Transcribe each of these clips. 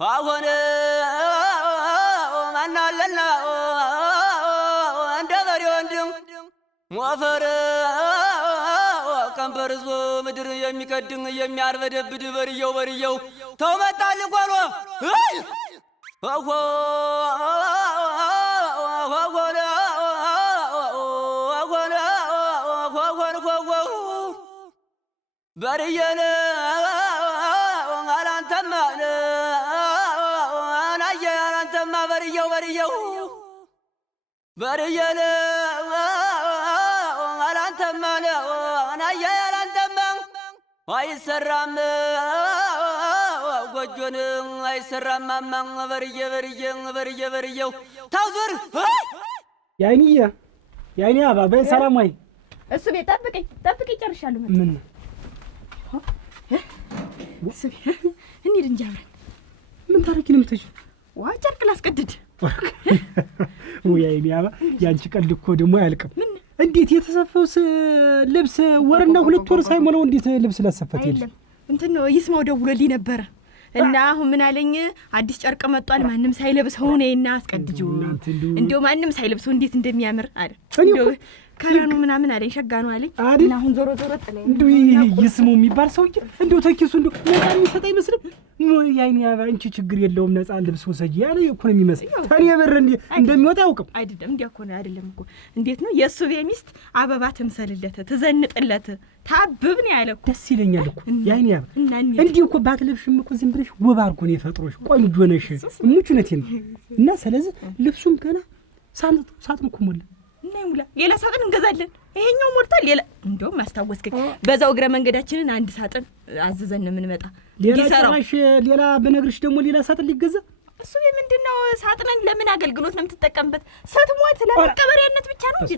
አሁን ማናለና እንደ በሬ ወንድም ሞፈር ቀንበርዞ ምድር የሚቀድም የሚያርበደብድ በርየው ተው መጣል ቆሎ በርየነ አላንተማነ ናየ አላንተማ በርየነ አላንተማነ ናየ አላንተማ አይሰራም ጎጆን አይሰራም ማማን በርየው ታውዙር ያይኒ አባ በሰላም ወይ እሱ ቤት ጠብቀኝ ጨርሻለሁ። ምን እንሂድ እንጂ አብረን። ምን ታረቂ ነው የምትሄጂው? ዋ ጨርቅ ላስቀድድ። ያይኒ አባ ያንቺ ቀልድ እኮ ደግሞ አያልቅም። እንዴት የተሰፋው ልብስ ወርና 2 ወር ሳይሞላው እንዴት ልብስ ላሰፋት ይል እንትን ነው ይስማው ደውሎልኝ ነበረ እና አሁን ምን አለኝ፣ አዲስ ጨርቅ መጥቷል ማንም ሳይለብሰው ነውና አስቀድጂው። እንደው ማንም ሳይለብሰው እንዴት እንደሚያምር አለ። እንደው ካላኑ ምናምን አለኝ፣ ሸጋ ነው አለኝ። እና አሁን ዞሮ ጠለኝ። እንደው ይስማው የሚባል ሰውዬ እንደው ተኪሱ እንደው ነፃ የሚሰጥ አይመስልም። ያይኒ አባ አንቺ ችግር የለውም ነፃ ልብስ ወሰጂ ያለ እኮ ነው የሚመስል። ታዲያ በር እንደሚወጣ ያውቅም አይደለም። እንዲያ እኮ ነው አይደለም እኮ። እንዴት ነው የእሱ ሚስት አበባ ትምሰልለት ትዘንጥለት ታብብ ነው ያለ እኮ። ደስ ይለኛል እኮ ያይኒ አባ። እንዲህ እኮ ባትለብሽም እኮ ዝም ብለሽ ውብ አድርጎ ነው የፈጥሮሽ። ቆንጆ ነሽ ሙቹነቴን እና ስለዚህ ልብሱም ገና ሳጥን እኮ ሞላ እና ይሙላ። ሌላ ሳጥን እንገዛለን። ይሄኛው ሞልቷል። ሌላ እንደውም አስታወስከኝ፣ በዛው እግረ መንገዳችንን አንድ ሳጥን አዘዘን የምንመጣ ሌላ በነግርሽ ደግሞ ሌላ ሳጥን ሊገዛ። እሱ ምንድነው ሳጥንን ለምን አገልግሎት ነው የምትጠቀምበት? ስትሞት ለመቀበሪያነት ብቻ ነው እንጂ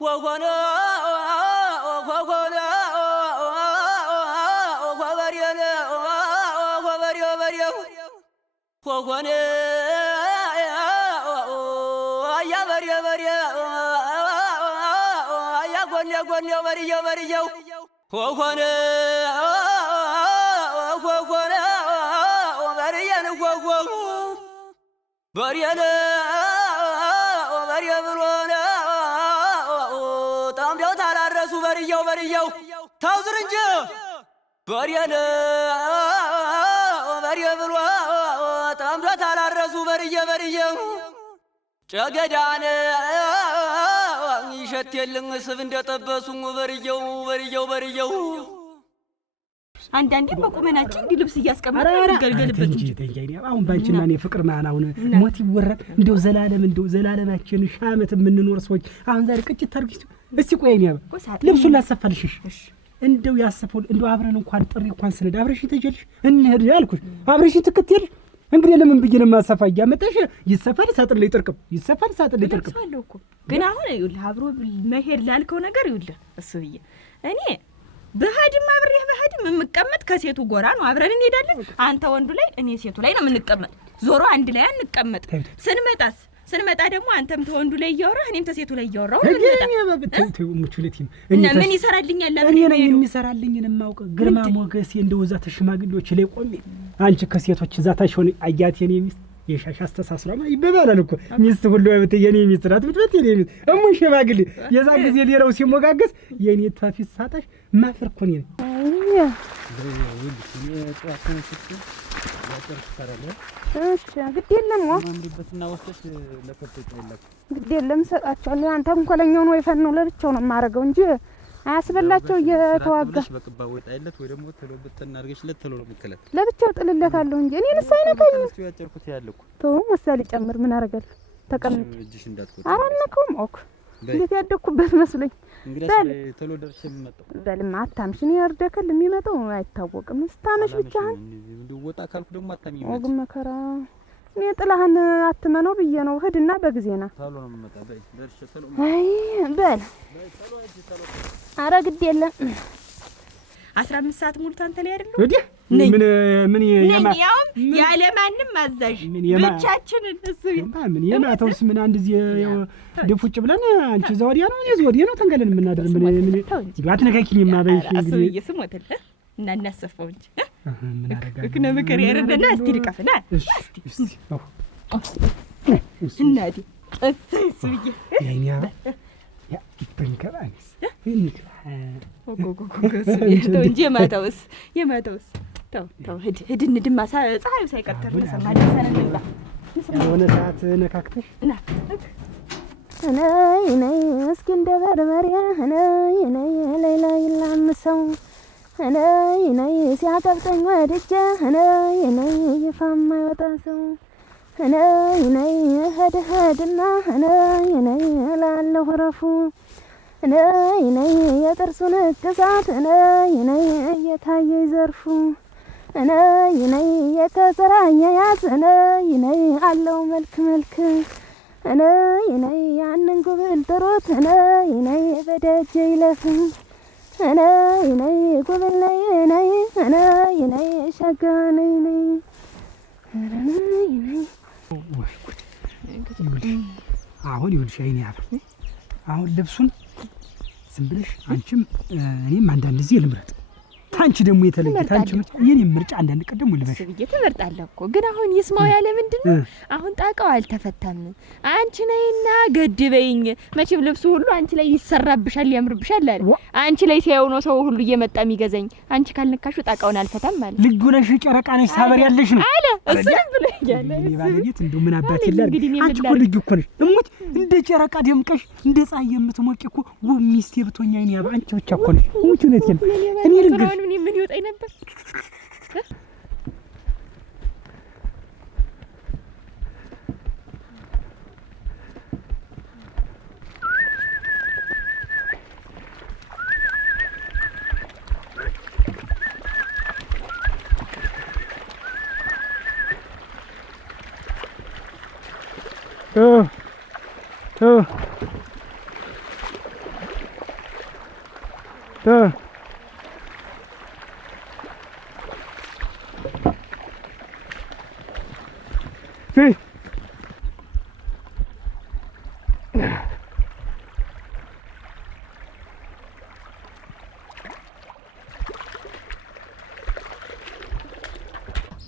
ወጎነ ጎኔው በርየው ሆነ በርየን በርየ ብሎነ ጠምደው ታላረሱ በርየው ታውዝር እንጂ በርየ ብሎ ጠምደው ታላረሱ በርየው ጨገዳነ ይሸት የለም ስብ እንደጠበሱ በርየው አንዳንዴ በቁመናችን እንዲህ ልብስ እያስቀመጠ እንገልገልበት እንጂ አሁን ባንቺና እኔ ፍቅር ማን አሁን ሞት ይወራል። እንደው ዘላለማችን ሻመት የምንኖር ሰዎች አሁን ዛሬ ቅጭት ታርጊስ። እስቲ ቆይኝ ያባ ልብሱን ላሰፋልሽ። እንደው ያሰፈው እንደው አብረን እንኳን ጥሪ እንኳን ስነድ አብረሽኝ ተጀልሽ እንሄድ ያልኩሽ አብረሽኝ ትከተልሽ። እንግዲህ ለምን ብዬ ነው ማሰፋ ያመጣሽ? ይሰፋል ሳጥን ላይ ጥርቅም አለው እኮ ግን አሁን ይኸውልህ አብሮ መሄድ ላልከው ነገር ይኸውልህ እሱ ብዬ እኔ በሃድም አብሬህ በሃድም የምቀመጥ ከሴቱ ጎራ ነው። አብረን እንሄዳለን። አንተ ወንዱ ላይ እኔ ሴቱ ላይ ነው የምንቀመጥ። ዞሮ አንድ ላይ አንቀመጥ። ስንመጣ ደግሞ አንተም ተወንዱ ላይ እያወራህ እኔም ተሴቱ ላይ እያወራሁ ነው። እና ምን ይሰራልኛል? እኔ ነኝ የሚሰራልኝን የማውቅ ግርማ ሞገሴ እንደው እዛ ተሽማግሌዎች ላይ ቆሜ አንቺ ከሴቶች እዛ ታሽሆን አያት የኔ ሚስት የሻሻ አስተሳስራማ ይበባላል እኮ ሚስት ሁሉ አይወጥ የኔ ሚስት ናት ብትበት የኔ ሚስት እሙ ሽማግሌ የዛ ጊዜ ሌላው ሲሞጋገስ የኔ ታፊስ ሳታሽ ማፈር እኮ ነኝ። እሺ ግድ የለም ማንዲበትና ወስደሽ ለከብቶች አይላክ ግድ የለም ሰጣቸዋለሁ። አንተ እንኳን ወይፈን ነው ለብቻው ነው የማረገው እንጂ አያስበላቸው እየተዋጋሽ በቅባ ወጣ አይለት ወይ ደግሞ ተሎብተና አርገሽለት ተሎ ነው የሚከለል ለብቻው ጥልለታለሁ እንጂ እኔንስ አይነካኝ። እስቲ ያጨርኩት ያለኩ ተው መሳል ጨምር ምን አረጋል ተቀምጥ እጅሽ እንዳትቆጥ አራነኩም ኦክ እንዴት ያደኩበት መስለኝ እንግዲህ ተሎ ደርሼ የምመጣው በልማ አታምሽኝ ያርደከል የሚመጣው አይታወቅም። ስታመሽ ብቻህን ወጣ ካልኩ ደግሞ አታምኝ ወግ መከራ እኔ ጥላህን አትመነው ብዬ ነው። ሄድና በጊዜና ታሎ ነው የምመጣው። በይ ደርሼ ተሎ አይ በል ኧረ ግድ የለም 15 ሰዓት ሙሉ አንተ ላይ አይደለም ወዲህ ምን ያለ ማንም አዛዥ ብቻችንን እሱ ምን የማታውስ ምን አንድ ዚህ ደፉጭ ብለን አንቺ ዘወዲያ ነው እኔ ዘወዲያ ነው ተንገለን የምናደር ምን አትነካኪኝ ማበይሽ እንግዲህ እሱ ሞተለ እና እናሰፋው እንጂ ምን አደርጋለሁ እክነ ምክር ያረደና እስቲ ልቀፍና እስቲ እናዲ እሰይስብዬ የኛ ያ ብንከባንስ ተው እንጂ የማታውስ ተው ሂድ እንድማ ፀሐዩ ሳይቀጥር ለሰማለ ሰነንላ የሆነ ሰዓት ነካክተሽ ነይ እስኪ እንደ በርበሬ ነይ ሌላ ይላምሰው ነይ ሲያቀብጠኝ ወድጄ ነይ ይፋ የማይወጣ ሰው ነይ ሄድና ነይ እላለሁ ረፉ ነይ የጥርሱን እትሳት ነይ እየታየ ዘርፉ ነይ የተዘራየ ያዝ ነይ አለው መልክ ነይ ያንን ጉብል ጥሩት ነይ በደጅ ይለፍ ነይ ጉብል ነይ ሸጋ ነይ አሁን ይኸውልሽ አይኔ ያፈ አሁን ልብሱን ዝም ብለሽ አንቺም እኔም አንዳንድ ጊዜ ልምረጥ ታንቺ ደግሞ የተለየ ታንቺ የኔ ምርጫ አንዳንድ ቀን ደግሞ ልበሽ ስብዬ ትመርጣለህ እኮ ግን አሁን ይስማው ያለ ምንድነው አሁን ጣቃው አልተፈታም አንቺ ነይና ገድበይኝ መቼም ልብሱ ሁሉ አንቺ ላይ ይሰራብሻል ያምርብሻል አለ አንቺ ላይ ሲያው ነው ሰው ሁሉ እየመጣ የሚገዛኝ አንቺ ካልነካሹ ጣቃውን አልፈታም ማለት ልጅ ነሽ ጨረቃ ነሽ ሳበር ያለሽ ነው አለ እሱንም ብለኛል እኔ ባለቤት እንደው ምን አባት ይላል አንቺ እኮ ልጅ እኮ ነሽ እሙት እንደ ጨረቃ ደምቀሽ እንደ ፀሐይ የምትሞቂ እኮ ውብ ሚስቴ ብትሆኛ እኔ አንቺ ብቻ እኮ ነሽ እሙት ነው እኔ ልንገር ምን ይወጣኝ ነበር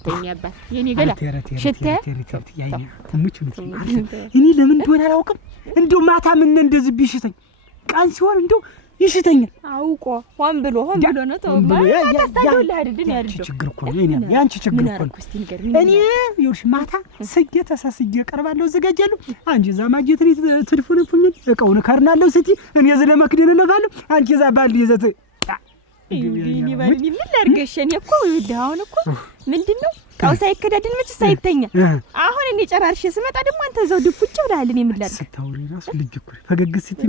ተኛባት የኔ ገላ ሽታ ያይኔ እኔ ለምን እንደሆነ አላውቅም እንደው ማታ ምን እንደዚህ ቢሽተኝ ቀን ሲሆን እንደው ይሽተኛል አውቆ ሆን ብሎ ነው ተውማ ታስታውል አይደል ያድርው ችግር እኮ ነው ያንቺ ችግር እኮ ነው እኔ ይኸውልሽ ማታ ስጌ ተሳስጌ ቀርባለሁ ዘጋጃለሁ አንቺ እዛ ማጀት ትድፉንፉኝ እቃውን ከርናለሁ ስቲ እኔ ዘለ መክደን ለባለሁ አንቺ እዛ ባል ይዘት ይኒ ባልኒ ምን ላርገሽኝ እኮ ይዳውን እኮ ምንድነው ቃው ሳይከዳድን መች ሳይተኛ አሁን እኔ ጨራርሽ ስመጣ ደግሞ አንተ ዘው ድፉጭ ብለሃል እኔ ምን ላርግ ስታውሪ ራሱ ልጅ እኮ ፈገግ ሲቲ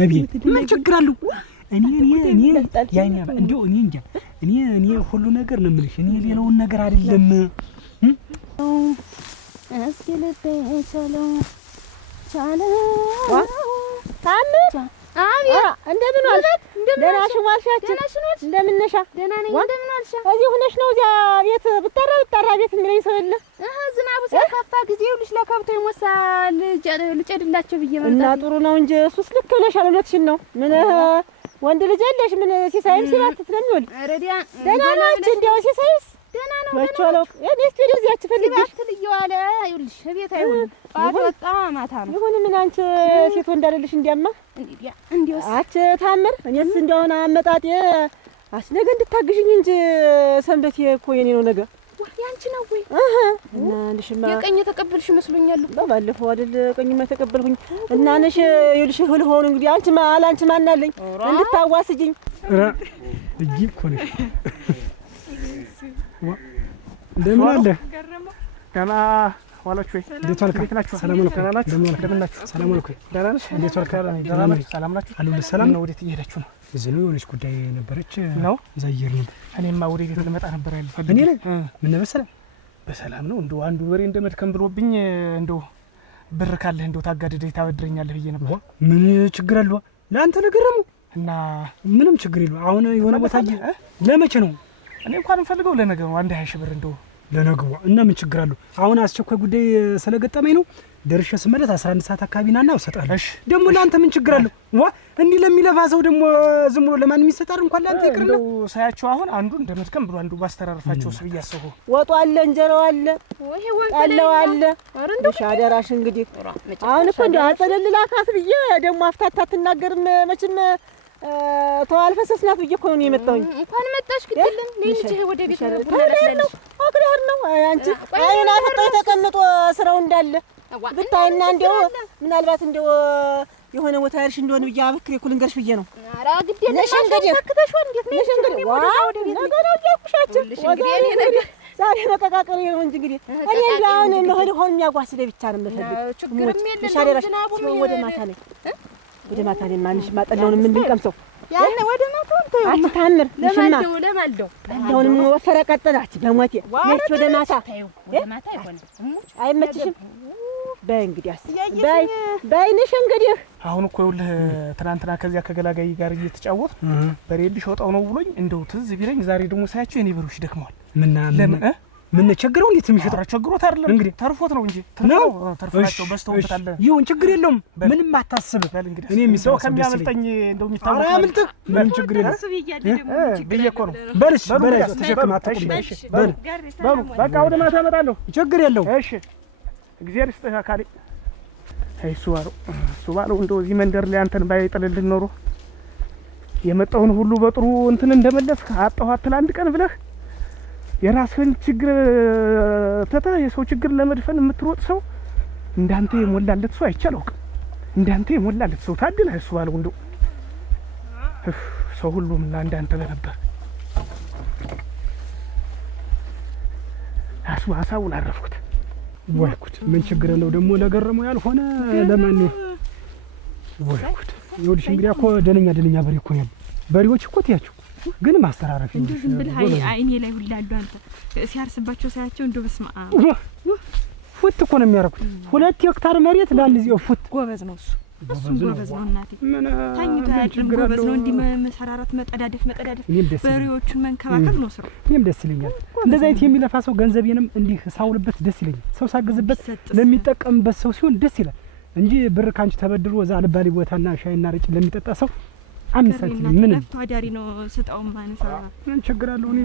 ነቢ ምን ችግር አለው እኔ ያኛ እንደው እኔ እንጃ እኔ ሁሉ ነገር ነው የምልሽ እኔ ሌላውን ነገር አይደለም እስኪ ልቤ ቻለው ታምር አብያ እንደምን ዋልሽ ደህና ሽዋልሻችን እንደምን ነሽ ደህና ነኝ እንደምን ዋልሽ እዚህ ሆነሽ ነው እዚያ ቤት ብጠራ ቤት የሚለኝ ሰው የለ ዝናቡ ሲያካፋ ጊዜው ልጅ ለከብቶ ይሞሳል ልጨድላቸው ብዬ መጣሁ እና ጥሩ ነው እንጂ እሱስ ልክ ብለሻል እውነትሽን ነው ምን ወንድ ልጅ አለሽ ምን ሲሳይም ሲባትት ነው የሚወልድ ረዲያ ደህና ነች እንዴው ሲሳይስ ደህና ነው ወቸለው እኔስ ወደዚያች ፈልግሽ ትልየዋለ ይኸውልሽ ቤት አይሆንም ጧት ወጣ ማታ ነው ይሁን ምን አንቺ ሴት ወንዳለልሽ እንዲያማ እንዲያስ አች ታምር እኔስ እንደሆነ አመጣጤ አስነገ እንድታግዥኝ እንጂ ሰንበቴ እኮ የኔ ነው ነገር ያንቺ ነው ወይ እና አንሽማ የቀኝ ተቀበልሽ መስሎኛል ባለፈው አይደል ቀኝማ ተቀበልኩኝ እና ነሽ ይልሽ ሁሉ ሆኖ እንግዲህ አንቺ ማናለኝ እንድታዋስጂኝ እጂ እኮ ነሽ እንደምን አለ ገና ዋላችሁ ወይ እንዴት ዋልክ ሰላም ነው እንደምን ናችሁ ሰላም ነው ደህና ነሽ እንዴት ዋልክ ደህና ነሽ ሰላም ናችሁ አሉ ሰላም ነው ወዴት እየሄዳችሁ ነው እዚህ ነው የሆነች ጉዳይ ነበረች ነው ዘይር ነበር እኔማ ወደ ቤት ልመጣ ነበር ያልፈልግ እኔ ላይ ምን መሰለህ በሰላም ነው እንደው አንዱ ወሬ እንደመድከም ብሎብኝ እንደው ብር ካለህ እንደው ታጋድደህ ታበድረኛለህ ብዬ ነበር ምን ችግር አለው ለአንተ ነገርም እና ምንም ችግር የለው አሁን የሆነ ቦታ ለመቼ ነው እኔ እንኳን እንፈልገው ለነገሩ አንድ 20 ሺህ ብር እንደው ለነገው እና ምን ችግር አለው? አሁን አስቸኳይ ጉዳይ ስለገጠመኝ ነው። ደርሼ ስመለስ 11 ሰዓት አካባቢ ናና እሰጣለሁ። ደግሞ ለአንተ ምን ችግር አለው? ዋ እንዲህ ለሚለፋ ሰው ደግሞ ዝም ብሎ ለማንም ይሰጣል? እንኳን ለአንተ ይቅርና ሳያቸው አሁን አንዱ እንደመድከም ብሎ አንዱ ባስተራርፋቸው ስብ እያሰቡ ወጡ አለ፣ እንጀራው አለ፣ ጠላው አለ። እሺ አደራሽ እንግዲህ አሁን እኮ እንደው አጸለልላካት ብዬ ደግሞ አፍታታ አትናገርም መቼም ተዋል ፈሰስናት ብዬ እኮ ነው የመጣሁኝ። እንኳን መጣሽ ግድልም ልጅ ወደ ቤት ነው አግራር ነው አንቺ አይና ፈጣይ ተቀምጦ ስራው እንዳለ ብታይና እንደው ምናልባት እንደው የሆነ ቦታ ያርሽ እንደሆነ ብዬ አበክሬ እኮ ልንገርሽ ብዬ ነው። ኧረ ግድ ነሽ እንግዲህ ተከተሽ እንዴት ነው እንግዲህ ወደ ቤት ነው ያቁሻችሁ ዛሬ መጠቃቀር ነው እንጂ እንግዲህ እኔ እንዳሁን መሄድ ሆን የሚያጓስደ ብቻ ነው የምፈልግ። ችግርም የለም ዝናቡ ወደ ማታ ነው ወደ ማታ ነው ማንሽ ማጠላውን ምን ልንቀምሰው ያን ወደ ማታው እንተው አትታምር ለማልደው አሁንም ወፈረ ቀጠላች በሞቴ ነች ወደ ማታ ይሆን አይመችሽም። በይ እንግዲህ በይንሽ እንግዲህ አሁን እኮ ይኸውልህ ትናንትና ከዚያ ከገላጋይ ጋር እየተጫወት በሬልሽ ወጣው ነው ብሎኝ እንደው ትዝ ቢለኝ ዛሬ ደግሞ ሳያቸው የኔ በሮች ደክመዋል። ምን ቸግረው እንዴት የሚሸጠው ቸግሮት አይደለም እንግዲህ ተርፎት ነው እንጂ ተርፎናቸው በስተውበታል። ይሁን ችግር የለውም ምንም አታስብ። እኔ የሚሰው ከሚያመልጠኝ እንደው የሚታወቅ ኧረ አምልጥህ ምንም ችግር የለም ብዬ እኮ ነው። በልሽ በልሽ ተሸክማ አታቁልሽ በል በቃ ወደ ማታ እመጣለሁ። ችግር የለውም እሺ እግዚአብሔር ይስጥህ አካሌ። አይ እሱ ባለው እንደው እዚህ መንደር ላይ አንተን ባይጥልልህ ኖሮ የመጣውን ሁሉ በጥሩ እንትን እንደመለስክ አጣኋት አንድ ቀን ብለህ የራስህን ችግር ተተህ የሰው ችግር ለመድፈን የምትሮጥ ሰው እንዳንተ የሞላለት ሰው አይቻልም። እንዳንተ የሞላለት ሰው ታድለህ። እሱ ባለው እንደው ሰው ሁሉም እና እንዳንተ በነበር ሀሳቡን አረፍኩት። ወይኩት ምን ችግር ነው ደግሞ ለገረመው ያልሆነ ለማን ነው? ወይኩት ይኸውልሽ እንግዲህ እኮ ደነኛ በሬ እኮ ነው። በሬዎች እኮ ትያቸው ግን ማስተራረፍ እንዴ ዝም ብለህ አይኔ ላይ ሁላ አሉ አንተ ሲያርስባቸው ሳያቸው እንደው በስማ ፉት እኮ ነው የሚያረኩት። 2 ሄክታር መሬት ለአንድ ዚው ፉት ጎበዝ ነው እሱ ጎበዝ ነው እናቴ ታኝታ ያድርም ጎበዝ ነው። እንዲህ መሰራራት መጠዳደፍ በሬዎቹን መንከባከብ ነው ስራው። እኔም ደስ ይለኛል እንደዛ አይነት የሚለፋ ሰው ገንዘቤንም እንዲህ ሳውልበት ደስ ይለኛል። ሰው ሳገዝበት ለሚጠቀምበት ሰው ሲሆን ደስ ይላል እንጂ ብር ካንቺ ተበድሮ እዛ አልባሌ ቦታና ሻይና ረጭ ለሚጠጣ ሰው አምሳት ምን ታዳሪ ነው ስጣው ማንሳ ምን ችግር አለው? እኔ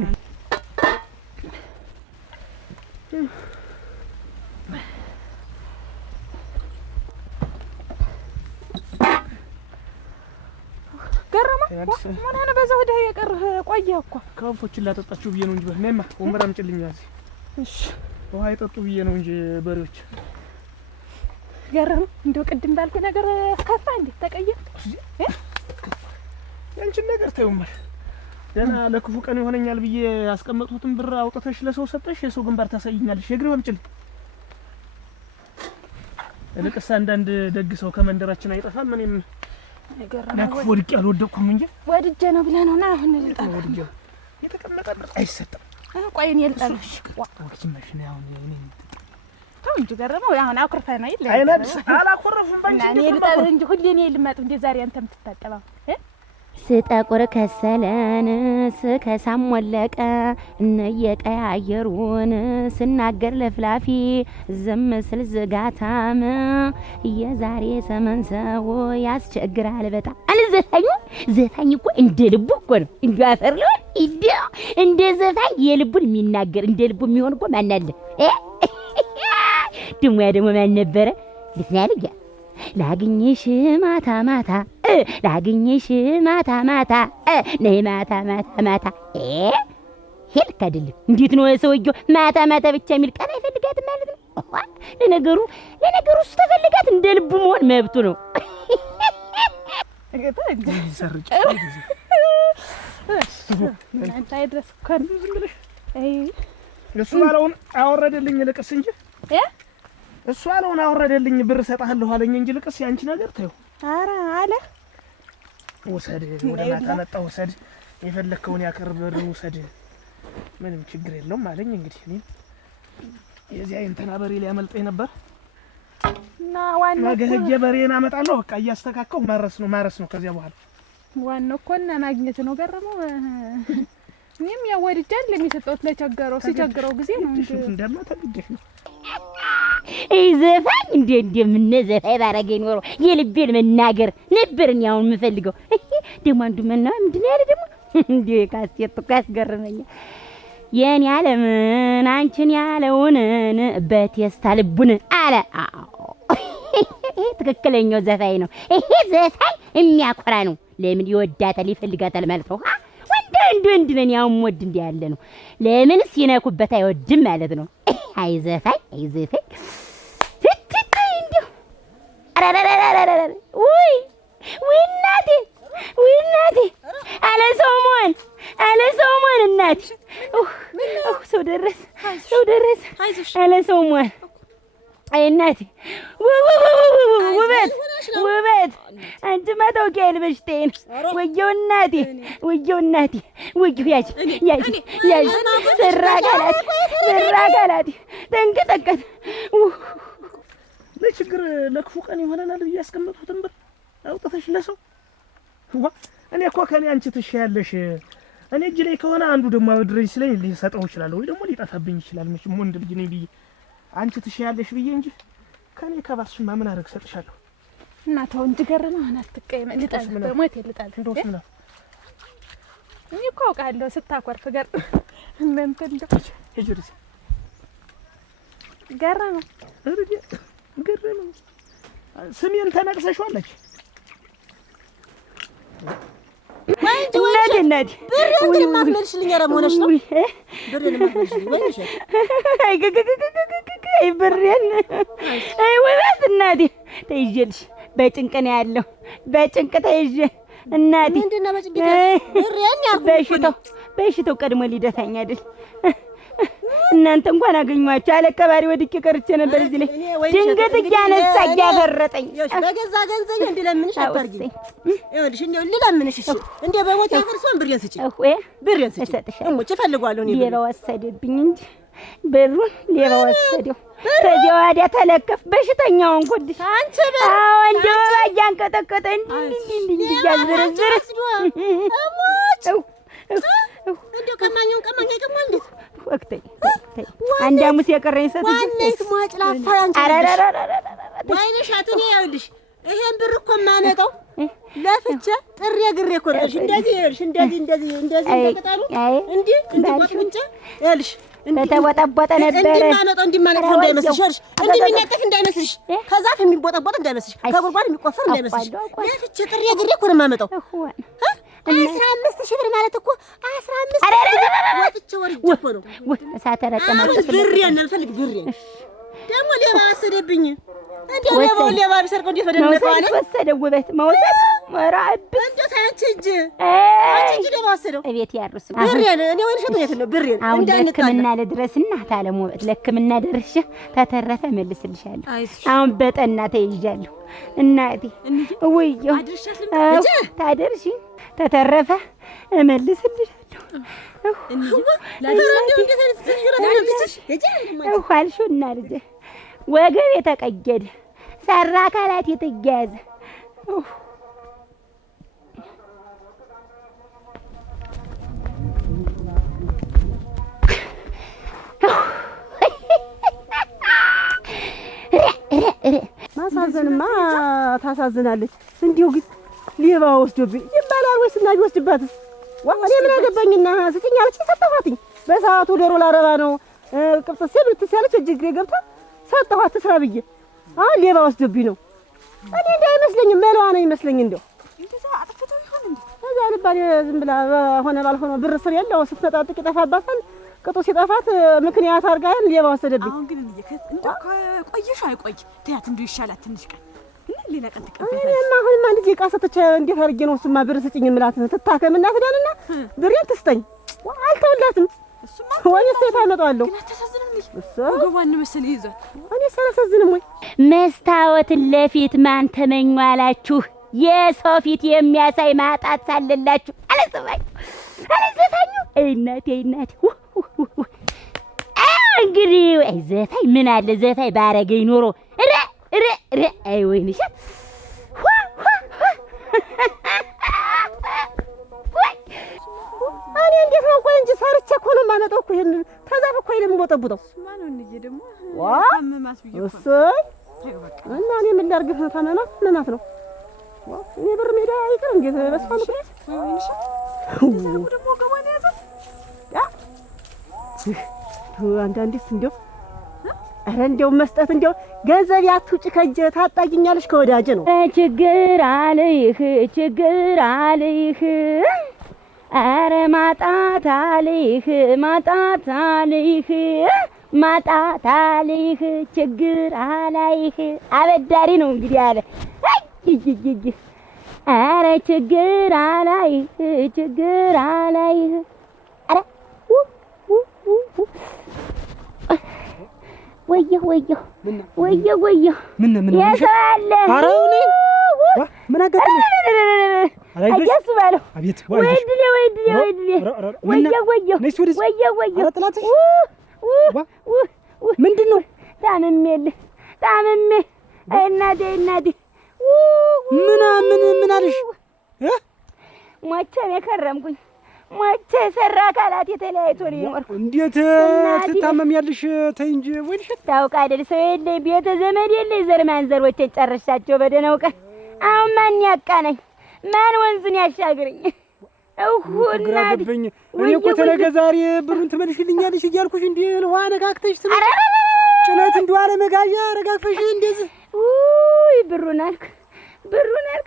ገረማ ምን ሆነ በዛው ወደ የቀረህ ቆየህ እኮ ከወፎችን ላጠጣችሁ ብዬ ነው እንጂ በእኔማ ወንበር አምጪልኝ ያዚ እሺ ውሃ ይጠጡ ብዬ ነው እንጂ በሬዎች ገረማ እንደው ቅድም ባልኩ ነገር ከፋ እንዴ ተቀየር ያንቺን ነገር ታዩማል ደና ለክፉ ቀን ይሆነኛል ብዬ ያስቀመጥሁትን ብር አውጥተሽ ለሰው ሰጠሽ የሰው ግንባር ታሳይኛለሽ። የግሬው አምጪልኝ ለቅሳ አንዳንድ ደግ ሰው ከመንደራችን አይጠፋም። እኔም ገረማ ወድቄ አልወደቅኩም እንጂ ወድጄ ነው ብለህ ነውና አሁን ልጣ ወድጄ የተቀመጠ ብር አይሰጥም። ቆይ እኔ ልጣልሽ ወቅት መሽና አሁን እኔ ተው እንጂ ገረመው አሁን አኩርፈህ ነው ይል አይነድስ አላኮረፉም ባንቺ እኔ ልጣልህ እንጂ ሁሌ እኔ ልማጥ እንደ ዛሬ አንተ የምትታጠባው ስጠቁር ከሰለን ስከሳም ወለቀ እነየቀያየሩን ስናገር ለፍላፊ ዝም ስል ዝጋታም የዛሬ ሰመን ሰው ያስቸግራል በጣም አልዘፋኝ ዘፋኝ እኮ እንደ ልቡ እኮ ነው እንደ አፈር ነው እንደ ዘፋኝ የልቡን የሚናገር እንደ ልቡ የሚሆን እኮ ማን አለ ደግሞ ማን ነበረ ልትናልጋ ላግኝሽ ማታ ማታ ላግኝሽ ማታ ማታ ነይ ማታ ማታ ሄልክ አይደለም። እንዴት ነው ሰውየው ማታ ማታ ብቻ የሚል ቃል አይፈልጋትም ማለት ነው? ለነገሩ እሱ ተፈልጋት እንደ ልቡ መሆን መብቱ ነው። ሰርጭ አንተ አይድረስ ኮን ዝም ብለሽ እሱ ባለውን አወረደልኝ ልቅስ እንጂ እሱ አለውን አወረደልኝ ብር ሰጣለሁ አለኝ እንጂ ልቅስ ያንቺ ነገር ተይው። ኧረ አለ ወሰድ ወደ ማታ መጣ ወሰድ የፈለከውን ያከር ብር ወሰድ ምንም ችግር የለውም አለኝ። እንግዲህ እኔ የዚያ እንትና በሬ ሊያመልጠኝ ነበር እና ዋናው ነገ በሬን አመጣለሁ በቃ እያስተካከው ማረስ ነው ከዚያ በኋላ ዋናው እኮ እና ማግኘት ነው። ገረመው እኔም ያወድጃል ለሚሰጠውት ለቸገረው ሲቸገረው ጊዜ ነው እንጂ እንደማ ተግደሽ ነው ዘፋኝ ምን ዘፋኝ ባረገኝ ኖሮ የልቤን መናገር ነበርን ያው የምፈልገው ደግሞ አንዱ ምንድን ነው ያለ ደግሞ እንዴ ካስየት እኮ ያስገርመኛል የኔ ዓለምን አንቺን ያለውን በቴስታ ልቡን አለ ትክክለኛው ዘፋኝ ነው ይሄ ዘፋኝ የሚያኮራ ነው ለምን ይወዳታል ይፈልጋታል ማለት ነው ወንድ ነን ያው ሞድ እንደ ያለ ነው ለምን ሲነኩበት አይወድም ማለት ነው አይ ዘፋኝ እንዴ ውይ እናቴ አለ ሰውሞን እናቴ ሰው ደረሰ አለ ሰውሞን አይ እናቴ ውበት አንቺ ማታውቂያ በሽታዬን ወየው እናቴ ያጅ ሰራጋላት ተንቀጠቀጥ ለችግር ለክፉ ቀን ይሆነናል ብዬ ያስቀመጥኩትን ብር አውጥተሽ ለሰው እኔ እኮ ከኔ አንቺ ትሻያለሽ እኔ እጅ ላይ ከሆነ አንዱ ደግሞ አብድረኝ ስለኝ ሊሰጠው ይችላል ወይ ደግሞ ሊጠፋብኝ ይችላል መቼም ወንድ ልጅ ነኝ ብዬ አንቺ ትሻያለሽ ብዬ እንጂ ከኔ ከባስማ ምን አረግ ሰጥሻለሁ እና ተው እንጂ ገረመህ አትቀየም ልጣል በሞት ልጣል እንደውስ ምን እኔ እኮ አውቃለሁ ስታኮርፍ እንትን ሄጅሪስ ገረመህ ስሜን ተነቅሰሽዋለች እናቴ ብር ማክለልሽልኝ ኧረ መሆነሽ ነው ብር ማክለልሽልኝ ወይሽ አይ ብሬን አይ ወይስ እናቴ ተይዤልሽ በጭንቅ ነው ያለው በጭንቅ ተይዤ እናቴ ምንድነው በጭንቅ ብሬን ያልኩ በሽታው ቀድሞ ሊደፋኝ አይደል እናንተ እንኳን አገኘኋቸው አለቀባሪ ወድቄ ቀርቼ ነበር እዚህ ላይ ድንገት እያነሳ እያፈረጠኝ በገዛ ገንዘብ እንድለምንሽ አታርጊ ይኸውልሽ እንደው ልለምንሽ እሺ እንደ በሞት ያፈርሶን ብሬን ስጪ ብሬን ስጪ እሞች እፈልጋለሁ እኔ ሌባ ወሰደብኝ እንጂ ብሩን ሌባ ወሰደው ከዚያ ወዲያ ተለከፍ በሽተኛውን ጉድሽ አንቺ አዎ እንደው ባያንቀጠቀጠ እንዲህ ያዝረዝር እሞች እንደው ከማኛ ይቀማል እንዴ ወቅተኝ አንድ አሙስ የቀረኝ ሰጥ ዋነስ ማጭላፋ አንቺ ወይኔሽ አትኔ ይኸውልሽ ይሄን ብር እኮ ማነጣው ለፍቼ ጥሬ ግሬ እኮ ነው እንደዚህ ይኸውልሽ እንደዚህ እንደቀጣሉ እንዴ እንደቆጥንጨ ይኸውልሽ ተወጣበጠ ነበር እንዲማነጠው እንዳይመስልሽ ይኸውልሽ እንደሚነጠፍ እንዳይመስልሽ ከዛፍ የሚቦጠቦጥ እንዳይመስልሽ ከጉርጓድ የሚቆፈር እንዳይመስልሽ ለፍቼ ጥሬ ግሬ እኮ ነው ማመጣው 15,000 ብር ማለት እኮ 15 ወጥቼ ወርጄ እኮ ነው ሳተረቀመ ብሬን አልፈልግ ብሬን ደግሞ ሌባ ወሰደብኝ እንደው ሌባ ቢሰርቀው እንዴት በደነቀው አለ ወሰደ ውበት መውሰድ መራብ እንዴት አንቺ እጅ ሌባ ወሰደው እቤት ያሩስ ብሬን እኔ ወይን ሸቶ የት ነው ብሬን እንዳንከምና ለድረስና ታለም ውበት ለክምና ደርሼ ተተረፈ መልስልሻለሁ አሁን በጠና ተይዣለሁ እናቴ ወይዮ ታደርሺ ተተረፈ እመልስልሻለሁ እኋልሽና ልጄ ወገብ የተቀየደ ሰራ አካላት የተያዘ ማሳዘንማ ታሳዝናለች እንዲሁ ግን ሌባ ወስዶብኝ ይባላል ወይስ እና ቢወስድባትስ እኔ ምን አገባኝና ስጭኝ አለች ሰጠኋትኝ በሰዓቱ ዶሮ ላረባ ነው ቅርጥስ ብትሰለች እጅግሬ ገብታ ሰጠኋት ስራ ብዬ አሁን ሌባ ወስዶብኝ ነው እኔ እንዳይመስለኝም መለዋ ነው ይመስለኝ እንደው እንደዛ አጥፍቶ ይሆን እንዴ እዛ ልባል ዝም ብላ ሆነ ባልሆነ ብር ስር ያለው ስትነጣጥቅ ይጠፋባታል ቅጡ ሲጠፋት ምክንያት አርጋን ሌባ ወሰደብኝ አሁን ግን እንደው ቆይሽ አይቆይ ተያት እንደው ይሻላት ትንሽ ቀን ሌላ ቀን ተቀበል አሁንማ ልጅ ዕቃ ሰጥቼ እንዴት አድርጌ ነው እሱማ ብር ስጭኝ የምላት ትታከምና ትዳንና ብሬን ትስጠኝ አልተውላትም እሱማ ወይስ ታመጣዋለሁ ግን አታሳዝንም ልጅ ወገቧን መሰል ይዟል እኔ ሳላሳዝንም ወይ መስታወትን ለፊት ማን ተመኙ አላችሁ የሰው ፊት የሚያሳይ ማጣት ሳለላችሁ አለዘፋኝ እናቴ እንግዲህ አይ ዘፋኝ ምን አለ ዘፋኝ ባረገኝ ኖሮ አይ ወይንሽ እኔ እንዴት ነው ቆይ እንጂ ሰርቼ እኮ ነው የማመጣው እኮ ይሄን ተዛፍ እኮ አይደለም የምቦጠቡጠው። ማን ነው እንጂ ደግሞ ዋ አመማት ብዬ እኮ እሰይ እና እኔ ምን ላድርግ? መማት ነው። እኔ ብር ሜዳ አይቀር እንዴ በስፋ ምክንያት ደግሞ ገባን ያዘ አንዳንዴስ እንደው ኧረ እንደው መስጠት እንደው ገንዘብ ያትውጭ ከእጄ ታጣጊኛለሽ ከወዳጄ ነው። ችግር አለይህ ችግር አለይህ ኧረ ማጣት አለይህ ማጣት አለይህ ማጣት አለይህ ችግር አለይህ አበዳሪ ነው እንግዲህ አለ። ኧረ ችግር አለይህ ችግር አለይህ ኧረ ወየሁ ወየሁ ወየሁ ወየሁ ምን የሰው አለ። ኧረ ምን አጋጠመሽ? አያሱ ባለው አቤት ወይድሌ ወይድሌ ወይድሌ ወየሁ ወየሁ ወየሁ ወየሁ ጥላትሽ ምንድን ነው? ታምሜ እናቴ ምን አለሽ? ሞቼ ነው የከረምኩኝ። ሞቼ የሰራ አካላት የተለያይቶ ሊኖር እንዴት ትታመሚያለሽ? ተይ እንጂ ወይሽ ታውቃ አይደል ሰው የለኝ ቤተ ዘመድ የለኝ ዘር ማንዘሮቼን ጨርሻቸው በደህናው ቀን አሁን ማን ያቃናኝ? ማን ወንዙን ያሻግረኝ? ግራ ገባኝ። እኔ እኮ ተነገ ዛሬ ብሩን ትመልሽልኛለሽ እያልኩሽ እንዴ ውሃ ነካክተሽ ጭነት እንደው አለ መጋዣ ረጋግፈሽ እንደዚህ ውይ ብሩን አልክ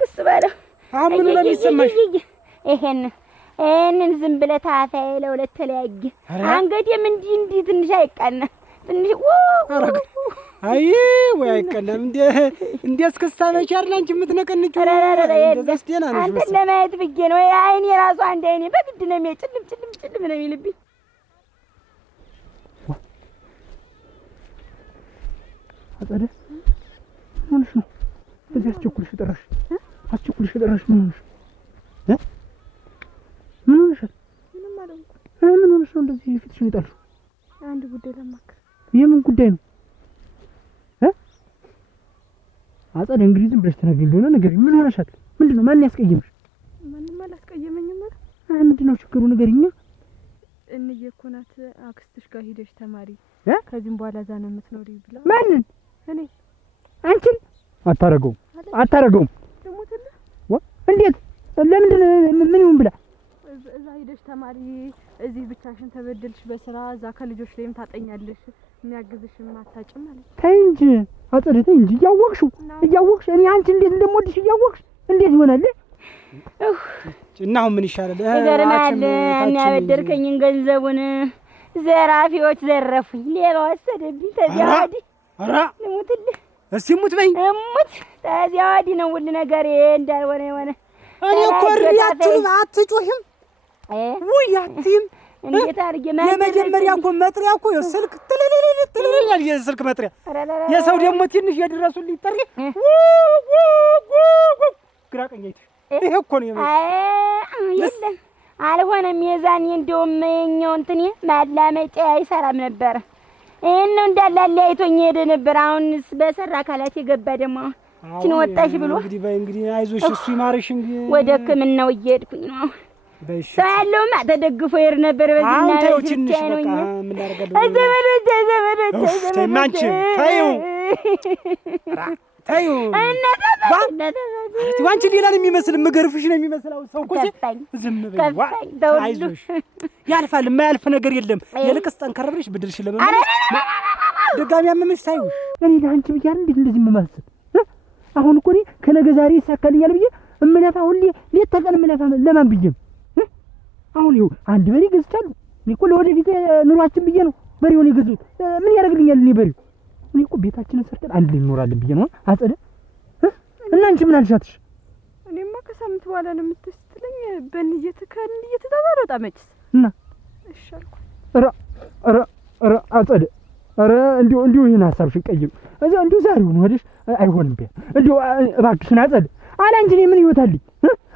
እሱ ባለው አሁን ምን ነው የሚሰማሽ? ይሄንን ዝም ብለህ ታፋዬ ለሁለት ተለያየ አንገቴም እንዲህ ትንሽ አይቃና ትንሽ አይ ወይ አይቀናም እንደ እስክስታ መቻር ላንቺ የምትነቀንጪው እንደዛስ ደህና ነሽ? አንተ ለማየት ብዬ ነው። አይኔ ራሱ አንድ አይኔ በግድ ነው ጭልም ነው የሚልብኝ። አጸደ ምን ሆነሽ ነው? እዚህ አስቸኩልሽ ጠራሽ ምን ሆነሽ? ምን ሆነሽ? ምንም አልሆንኩም። ምን ሆነሽ ነው እንደዚህ ፊትሽን ይጣልሽ? አንድ ጉዳይ ለማከር። የምን ጉዳይ ነው? አጸደ እንግዲህ ዝም ብለሽ ተናገሪ እንደሆነ ነገር ምን ሆነሻል? ምንድነው? ማን ያስቀየምሽ? ማንም አላስቀየመኝም ማለት ምንድነው ችግሩ? ንገሪኛ። እንዬ እኮ ናት አክስትሽ ጋር ሄደሽ ተማሪ ከዚህም በኋላ እዛ ነው የምትኖሪ ብላ። ማንን? እኔ አንቺን አታረገውም ደሞትልህ እንዴት? ለምንድን ምን ይሁን ብላ እዛ ሄደሽ ተማሪ እዚህ ብቻሽን ተበደልሽ በስራ እዛ ከልጆች ላይም ታጠኛለሽ የሚያግዝሽም አታጭም ማለት። ተይ እንጂ አጸደ ተይ እንጂ እያወቅሽ እኔ አንቺ እንዴት እንደምወድሽ እያወቅሽ እንዴት ይሆናል? እና አሁን ምን ይሻላል? ይገርማል። እኔ ያበደርከኝን ገንዘቡን ዘራፊዎች ዘረፉኝ፣ ሌባ ወሰደብኝ። ተዚያ ወዲህ ልሙትልህ እስኪ ሙት በይኝ። ተዚያ ወዲህ ነው ሁሉ ነገር እንዳልሆነ የሆነ። እኔ እኮ እሪያትም አትጮህም ውይ አትይም። እንዴት አድርጌ የመጀመሪያ እኮ መጥሪያ እኮ ስልክ ትልልልልልል የስልክ መጥሪያ የሰው ደግሞ ትንሽ የድረሱልኝ ጥሪ ግራ ቀኝ አይተሽ ይሄ እኮ ነው የለም አልሆነም። የዛኔ እንደውም የኛው እንትኔ ማላመጫ አይሰራም ነበር። ይሄን ነው እንዳላለ አይቶኝ ሄደ ነበር። አሁንስ በሰራ አካላት የገባ ደግሞ እቺን ወጣሽ ብሎ እንግዲህ አይዞሽ እሱ ይማርሽ። እንግዲህ ወደ ሕክምናው እየሄድኩኝ ነው። ሰው ያለውማ ተደግፎ ይሄድ ነበር። በዚህና ትንሽ በቃ ምን አደርጋለሁ? ዘመዶቼ ማንቺ ታዩ ዋንቺ ሌላ ነው የሚመስል የምገርፍሽ ነው የሚመስል። አሁን ሰው እኮ ዝም በይ አይዞሽ፣ ያልፋል። የማያልፍ ነገር የለም። የልቅስ ጠንከር ብለሽ ብድርሽ ለመመለስ ድጋሚ ያመመሽ ታዩ። እኔ ለአንቺ ብዬ እንዴት እንደዚህ የምማስብ አሁን እኮ እኔ ከነገ ዛሬ ይሳካልኛል ብዬ እምለፋ ሁሌ ሌት ተቀን እምለፋ ለማን ብዬ ነው? አሁን ይኸው አንድ በሬ ገዝቻለሁ። እኔ እኮ ለወደፊት ኑሯችን ብዬ ነው በሬውን የገዛሁት። ምን ያደርግልኛል እኔ በሬው? እኔ እኮ ቤታችንን ሰርተን አንድ ላይ እንኖራለን ብዬ ነው። አጸደ እና አንቺ ምን አልሻትሽ? እኔማ ከሳምንት በኋላ ነው የምትስትለኝ። በንየት ተባለ ወጣ መችስ እና እሺ አልኩ። አጸደ እንዲሁ ይሄን ሀሳብሽን ቀይም እንዲሁ ዛሬውን ወደሽ አይሆንም ቢያ እንዲሁ እባክሽን አጸደ አለ እንጂ እኔ ምን ይወታልኝ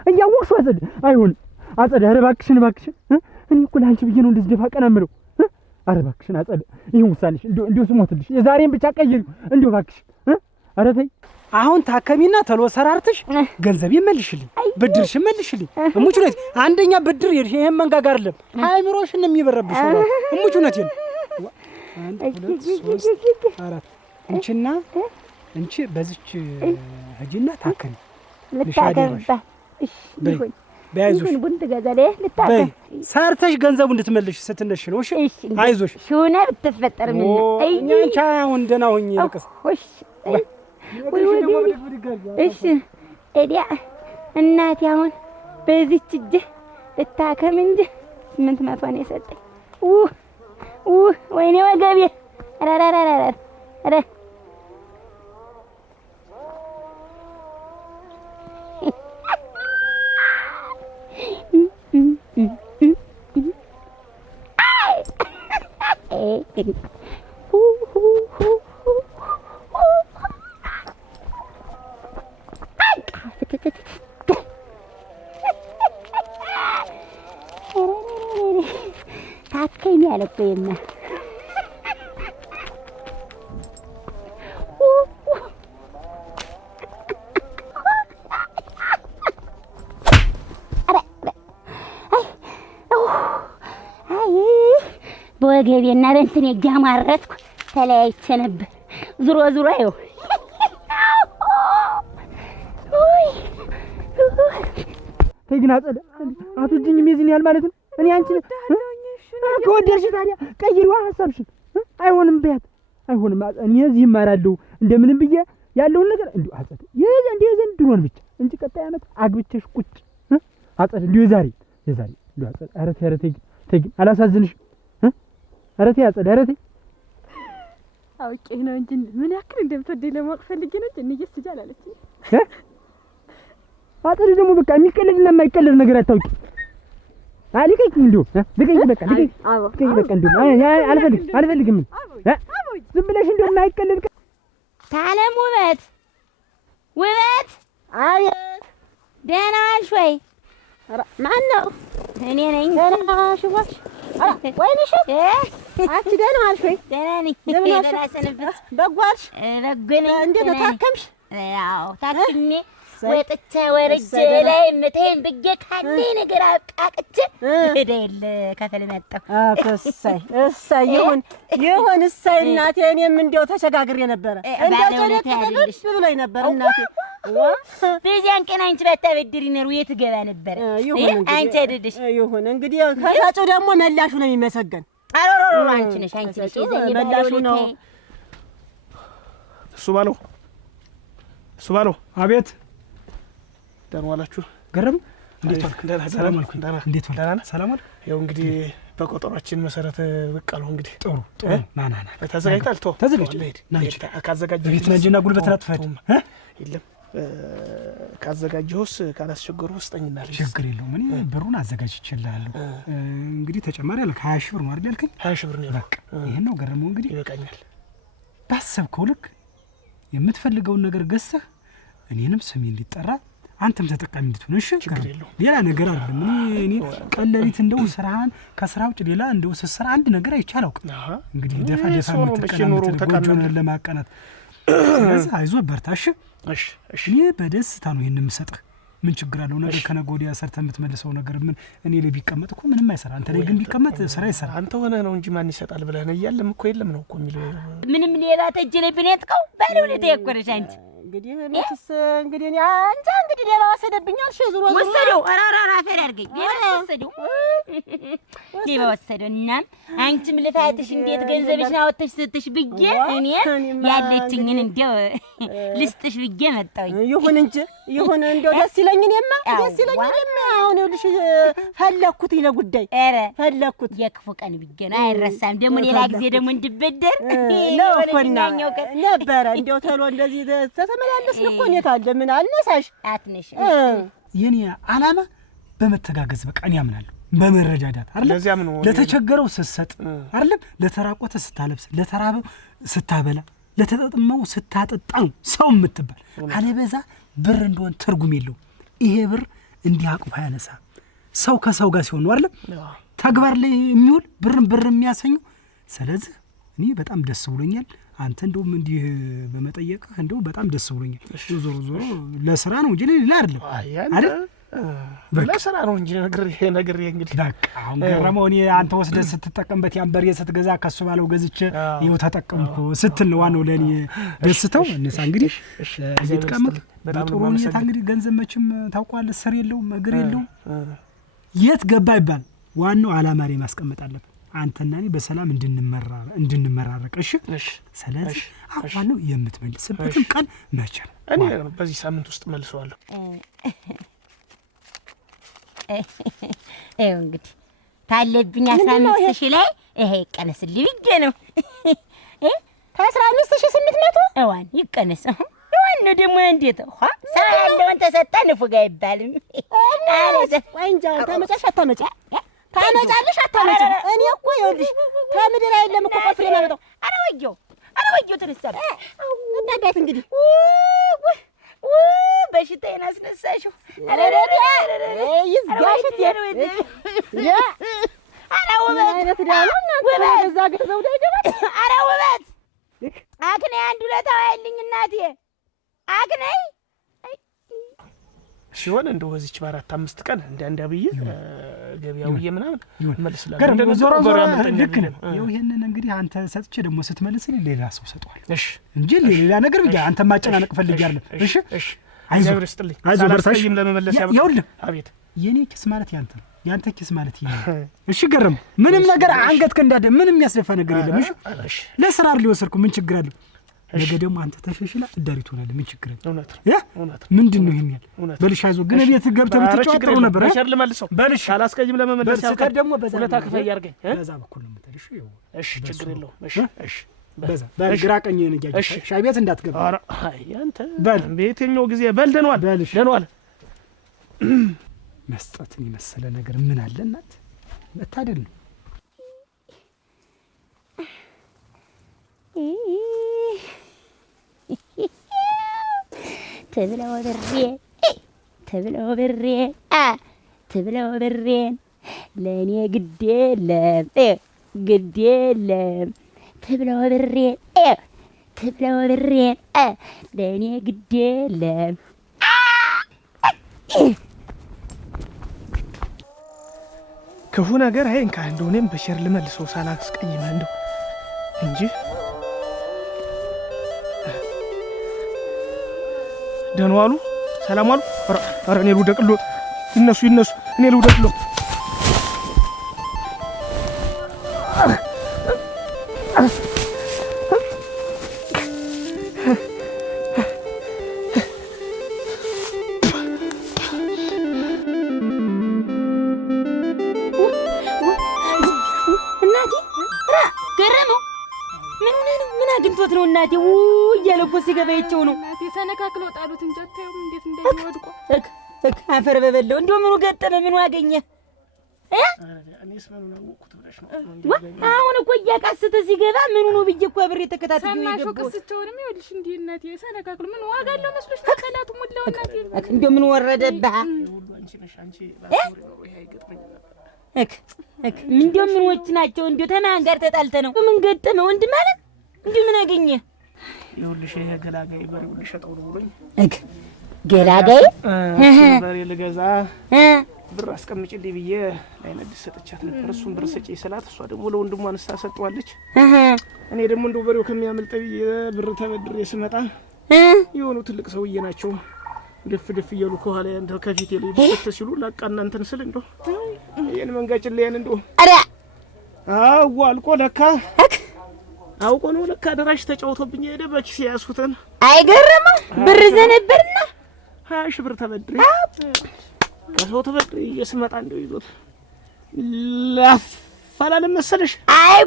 እያወቅሽ አጸደ አይሆንም አጸደ። ኧረ እባክሽን እኔ እኮ ለአንቺ ብዬ ነው እንደዚህ ደፋ ቀና የምለው። ኧረ እባክሽን አጸደ ይሄን ውሳኔሽ እንዲሁ ስሞትልሽ የዛሬን ብቻ ቀይሪው እንዲሁ እባክሽን። ኧረ ተይ አሁን ታከሚና ተሎ ሰራርተሽ ገንዘብ ይመልሽልኝ፣ ብድርሽ ይመልሽልኝ። እሙቹ ነኝ አንደኛ ብድር ይሄን መንጋጋ አይደለም ሃይምሮሽን የሚበረብሽ ነው። እሙቹ ነኝ 1 2 3 4 እንቺና እንቺ በዚች ሂጂና ታከሚ ልታገባ። እሺ ይሁን በያይዞሽ ቡንት ገዛለ ልታከም ሰርተሽ ገንዘቡ እንድትመልሽ ስትነሽ ነው። እሺ አይዞሽ ሹና ብትፈጠር ምን እኛ ቻው እንደና ሆኜ ልቀስ። እሺ እዲያ እናቴ አሁን በዚች እጅ ልታከም እንጂ 800 ነው የሰጠኝ። ወይኔ ወገቤ ኧረ ታከኝ ያለበየና በወገቤና በእንትን የጃማረትኩ ተለያይቼ ነበር። ዙሮ ይኸው ግን አጸደ አትወጂኝም የዚህን ያህል ማለት ነው። እኔ አንቺ ከወደድሽ ታዲያ ቀይሪዋ ሀሳብሽን። አይሆንም በያት አይሆንም። እኔ እዚህ እማራለሁ እንደምንም ብዬ ያለውን ነገር እንዲሁ አጸደ እንደ ዘንድሮን ብቻ እንጂ ቀጣይ ዓመት አግብቼሽ ቁጭ አጸደ እንዲሁ የዛሬ እንዲሁ አጸደ። ኧረ ተይ አላሳዝንሽ። ኧረ ተይ አጸደ ኧረ ተይ። አውቄ ነው እንጂ ምን ያክል እንደምትወደኝ ለማወቅ ፈልጌ ነው እንጂ እንየስ ይጃል አለችኝ። አጸደ ደግሞ በቃ የሚቀለድና የማይቀለድ ነገር አታውቂ። ልቀኝ እንዲሁ ልቀኝ በቃ ልቀኝ በቃ እንዲሁ አልፈልግም። ዝም ብለሽ እንዲሁ የማይቀለድ ታለም ውበት አቤት ደህና ዋልሽ ወይ? ማን ነው? እኔ ነኝ። ደህና ዋልሽ? ወይንሽ አንቺ ደህና ዋልሽ ወይ? ደህና ነኝ። ደህና ሰንብት። በጎ ዋልሽ? በጎ ነኝ። እንዴት ነው ታከምሽ? ያው ታክሜ ወጥቼ ወርጄ ላይ እምትሄን ብዬ ካለኝ ነገር አቃቅቼ ሄደል ከፈል መጣሁ። እሰይ ይሁን እሰይ እናቴ። እኔም እንደው ተሸጋግሬ ነበረ እንደው ተደቅልሽ ብሎኝ ነበር እናቴ። በዚያን ቀን አንቺ ባታበድሪ ነው የት ገባ ነበር? አንቺ አይደድሽ። ይሁን እንግዲህ ከሳጭው ደግሞ መላሹ ነው የሚመሰገን። አሮሮሮ አንቺ ነሽ የዘኝ መላሹ ነው እሱ ባለው። አቤት ደህና ዋላችሁ? ገረም እንዴት ዋልክ? ሰላም ዋልክ? እንዴት ዋልክ? ሰላም ዋልክ? ያው እንግዲህ በቆጠሯችን መሰረት ብቅ አልሁ። እንግዲህ ጥሩ ና ተዘጋጅታል? ተዘጋጅ ካዘጋጀህ ቤት ነጅና ጉልበት አትፈድ። የለም ካዘጋጀሁስ ካላስቸገሩ ውስጠኝና ልጅ ችግር የለውም። እኔ ብሩን አዘጋጅቼልሃለሁ። እንግዲህ ተጨማሪ አለ 20 ሺህ ብር ነው አይደል ያልከኝ? 20 ሺህ ብር ነው። በቃ ይሄን ነው ገረመው። እንግዲህ ይበቃኛል። ባሰብከው ልክ የምትፈልገውን ነገር ገዝተህ እኔንም ስሜ እንዲጠራ አንተም ተጠቃሚ እንድትሆን። እሺ ሌላ ነገር አይደለም። እኔ ቀለሊት እንደው ስራህን ከስራ ውጭ ሌላ እንደው ስራ አንድ ነገር አይቻል አውቅ። እንግዲህ ደፋ የምትቀናበት ጎጆን ለማቀናት ስለዚህ አይዞህ በርታ። እሺ እኔ በደስታ ነው ይሄን የምሰጥህ። ምን ችግር አለው? ነገር ከነገ ወዲያ ሰርተህ የምትመልሰው ነገር ምን እኔ ላይ ቢቀመጥ እኮ ምንም አይሰራ። አንተ ላይ ግን ቢቀመጥ ስራ ይሰራ። አንተ ሆነህ ነው እንጂ ማን ይሰጣል ብለህ ነው። እያለም እኮ የለም ነው እኮ የሚለው። ምንም ሌላ ተጅ ላይ ብነጥቀው ባለውለታ ያቆረሽ አንቺ እንግዲህ መችስ እንግዲህ እኔ አንተ እንግዲህ ሌላ ወሰደብኛል። እሺ ዙሮ ወሰደው። አራራ አፈር አድርገኝ ሌባ ወሰደው። እናም አንቺም ልፋትሽ እንዴት ገንዘብሽን አወጥተሽ ስትሽ ብዬ እኔ ያለችኝን እንደው ልስጥሽ ብዬ መጣሁኝ። ይሁን እንጂ ይሁን እንደው ደስ ይለኝ። እኔማ ደስ ይለኝ። እኔማ አሁን ይኸውልሽ ፈለኩት ለጉዳይ ፈለኩት የክፉ ቀን ብዬ ነው። አይረሳም ደግሞ ሌላ ጊዜ ደግሞ እንድበደር ነው እኮና ነበረ እንደው ተሎ እንደዚህ ተመላለስን እኮ እኔ ታለ ምን አልነሳሽ አትነሽ። የኔ ዓላማ በመተጋገዝ በቃ እኔ አምናለሁ። በመረዳዳት አይደል? ለተቸገረው ስትሰጥ አይደል? ለተራቆተ ስታለብስ፣ ለተራበው ስታበላ፣ ለተጠማው ስታጠጣ ነው ሰው የምትባል። አለበዛ ብር እንደሆነ ትርጉም የለው። ይሄ ብር እንዲህ አቅፎ ያነሳ ሰው ከሰው ጋር ሲሆን ነው አይደል? ተግባር ላይ የሚውል ብር የሚያሰኘው። ስለዚህ እኔ በጣም ደስ ብሎኛል። አንተ እንደውም እንዲህ በመጠየቅህ እንደው በጣም ደስ ብሎኛል። ዞሮ ለስራ ነው እንጂ ሌላ አይደለም አይደል? ለስራ ነው እንጂ ነገር እንግዲህ በቃ አሁን ገረመው። እኔ አንተ ወስደህ ስትጠቀምበት ያን በሬ ስትገዛ ከሱ ባለው ገዝቼ ይኸው ተጠቀምኩ ስትል ነው ዋናው ለእኔ ደስታው። እነሳ እንግዲህ እዚህ ተቀምጥ በጥሩ ሁኔታ እንግዲህ ገንዘብ መቼም ታውቀዋለህ፣ ስር የለውም እግር የለውም፣ የት ገባ ይባል። ዋናው አላማ ላይ ማስቀመጥ አለብን አንተና እኔ በሰላም እንድንመራረቅ። እሺ ስለዚህ አሁን ዋናው የምትመልስበትም ቀን መቼ ነው? እኔ በዚህ ሳምንት ውስጥ መልሰዋለሁ። እንግዲህ ታለብኝ 15,000 ላይ ይሄ ይቀነስልኝ ብዬ ነው። 15,800 እዋን ይቀነስ። እዋን ደግሞ እንዴት ሰው ያለውን ተሰጠ ንፉግ አይባልም። ቆይ እንጂ ታመጫሽ ታመጫለሽ አታመጭም? እኔ እኮ ይኸውልሽ ከምድር አይደለም እኮ ቆፍሬ ማመጣው። ኧረ ወየው ትንሳለ እናዳት እንግዲህ በሽታዬን አስነሳሽው። ይዝጋሽት ያ ኧረ ውበት አይነት ዳሉ እናንተ በዛ ገዘው ዳይገባል። ኧረ ውበት አክኔ አንድ ሁለት አዋይልኝ እናቴ አክኔ ሲሆን እንደው በዚች በአራት አምስት ቀን እንዳንዳብዬ ገበያውዬ ምናምን መልስላል። ገርም ዞሮ ልክ ነው። ይሄንን እንግዲህ አንተ ሰጥቼ ደግሞ ስትመልስልኝ ሌላ ሰው ሰጠዋል። እሺ እንጂ ሌላ ነገር ብቻ አንተ ማጨናነቅ ፈልጌ አይደለም። እሺ አይዞህ በርስትልኝ። ሳላስቀይም ለመመለስ ያብቃ። ይኸውልህ አቤት የኔ ኪስ ማለት ያንተ ነው፣ ያንተ ኪስ ማለት ይሄ ነው። እሺ ገርም ምንም ነገር አንገትከ እንዳደ ምንም የሚያስደፋ ነገር የለም። እሺ ለስራ ሊወሰድኩ ምን ችግር አለው? ነገ ደግሞ አንተ ተሸሽላ እዳሪ ትሆናለህ። ምን ችግር አለ? እውነት ምንድን ነው ይሄን ያህል? በልሽ አይዞህ። ግን ቤት ገብተህ ብትጫወተው ነበር። በሸር ልመልሰው በልሽ ሳላስቀይም ለመመለስ ያብቃ። ደግሞ በዛ ሁለታ ክፈይ ያርገኝ በዛ በኩል ነው የምትልሽ። እሺ ችግር የለውም። እሺ በዛ በግራ ቀኝ ነጃጅ ሻይ ቤት እንዳትገባ። ኧረ አይ አንተ በየትኛው ጊዜ በልደኗል ደኗል። መስጠትን የመሰለ ነገር ምን አለ እናት? መታደል ነው። ትብለው ብሬን ለእኔ ግድ የለም ትብለው ብሬን ለእኔ ግድ የለም። ክፉ ነገር አይንካ። እንደው እኔም በሸር ልመልሰው ሳላስቀይምህ እንደው እንጂ ደህና ዋሉ፣ ሰላም ዋሉ። ኧረ እኔ ልውደቅልዎት፣ ይነሱ እኔ ልውደቅልዎት። አግኝቶት ነው እናቴ እያለ እኮ ሲገባ ይቸው ነው እናቴ ሰነካክለው ጣሉት እንጂ አታዩም እንዴት እንደሚወድቁ። አፈር በበለው እንደው ምኑ ገጠመ ምኑ አገኘ? እኔስ ምኑን አወቅኩት ብለሽ ነው? አሁን እኮ እያቃሰተ ሲገባ ምኑ ነው ብዬ እኮ አብሬ ተከታትዬ ሰማሽው? ቅስቸውንም ይኸውልሽ እንዲህ እናቴ ሰነካክለው ምን ዋጋ አለው መስሎሽ ተከላቱ ሙላው እናቴ እንደው ምን ወረደብህ? ሁሉ አንቺ ነሽ አንቺ ባትኖሪ ነው ይሄ አይገጥመኝ ነበር። እንደው ምኖች ናቸው? እንደው ተማን ጋር ተጣልተ ነው ምን ገጠመ ወንድ ማለት እንዴ? ምን አገኘ? ይኸውልሽ ይሄ ገላጋይ በሬው ልሸጠው ነው ብሎኝ ገላጋይ በሬ ልገዛ ብር አስቀምጪልኝ ብዬ ለአይነድስ ሰጥቻት ነበር። እሱን ብር ስጪ ስላት እሷ ደግሞ ለወንድሟ አንስታ ሰጠዋለች። እኔ ደግሞ እንደው በሬው ከሚያመልጥ ብዬ ብር ተበድሬ ስመጣ የሆኑ ትልቅ ሰውዬ ናቸው ድፍ እያሉ ከኋላ ያንተ ከፊቴ ላይ ብትት ሲሉ ላቃ እናንተን ስል እንደው ይሄን መንጋጭልኝ እንደው አልቆ ለካ አውቆ ነው ለካ ደራሽ ተጫውቶብኝ ሄደ። በኪስ ያስኩትን አይገርምም ብር ዘነበርና 20 ሺህ ብር ተበድሬ ከሰው ተበድሬ እየስመጣ እንደው ይዞት ላፋላለም መሰለሽ። አይ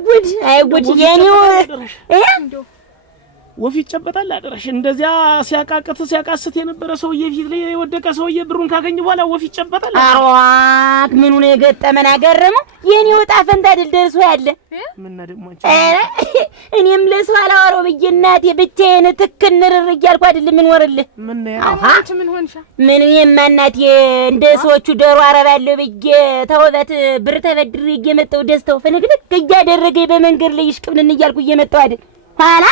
ጉድ የኔው ወፍ ይጨበጣል አደረሽ። እንደዚያ ሲያቃቅት ሲያቃስት የነበረ ሰውዬ ፊት ላይ የወደቀ ሰውዬ ብሩን ካገኘ በኋላ ወፍ ይጨበጣል። አሯክ ምኑ ነው የገጠመን? አገረመው የኔ ወጣ ፈንታ አይደል ደርሶ ያለ ምን ደግሞ አንቺ እኔም ለሰው አላወራው ብዬ እናቴ ብቻዬን ትክንርር እያልኩ አይደል ምን ወርልህ ምን አንቺ ምን ሆንሻ? ምን የማናቴ እንደ ሰዎቹ ዶሮ አረባለሁ ብዬ ተውበት ብር ተበድሬ እየመጣሁ ደስተው ፍንግልክ እያደረገ በመንገድ ላይ ይሽቅብልን እያልኩ እየመጣሁ አይደል ኋላ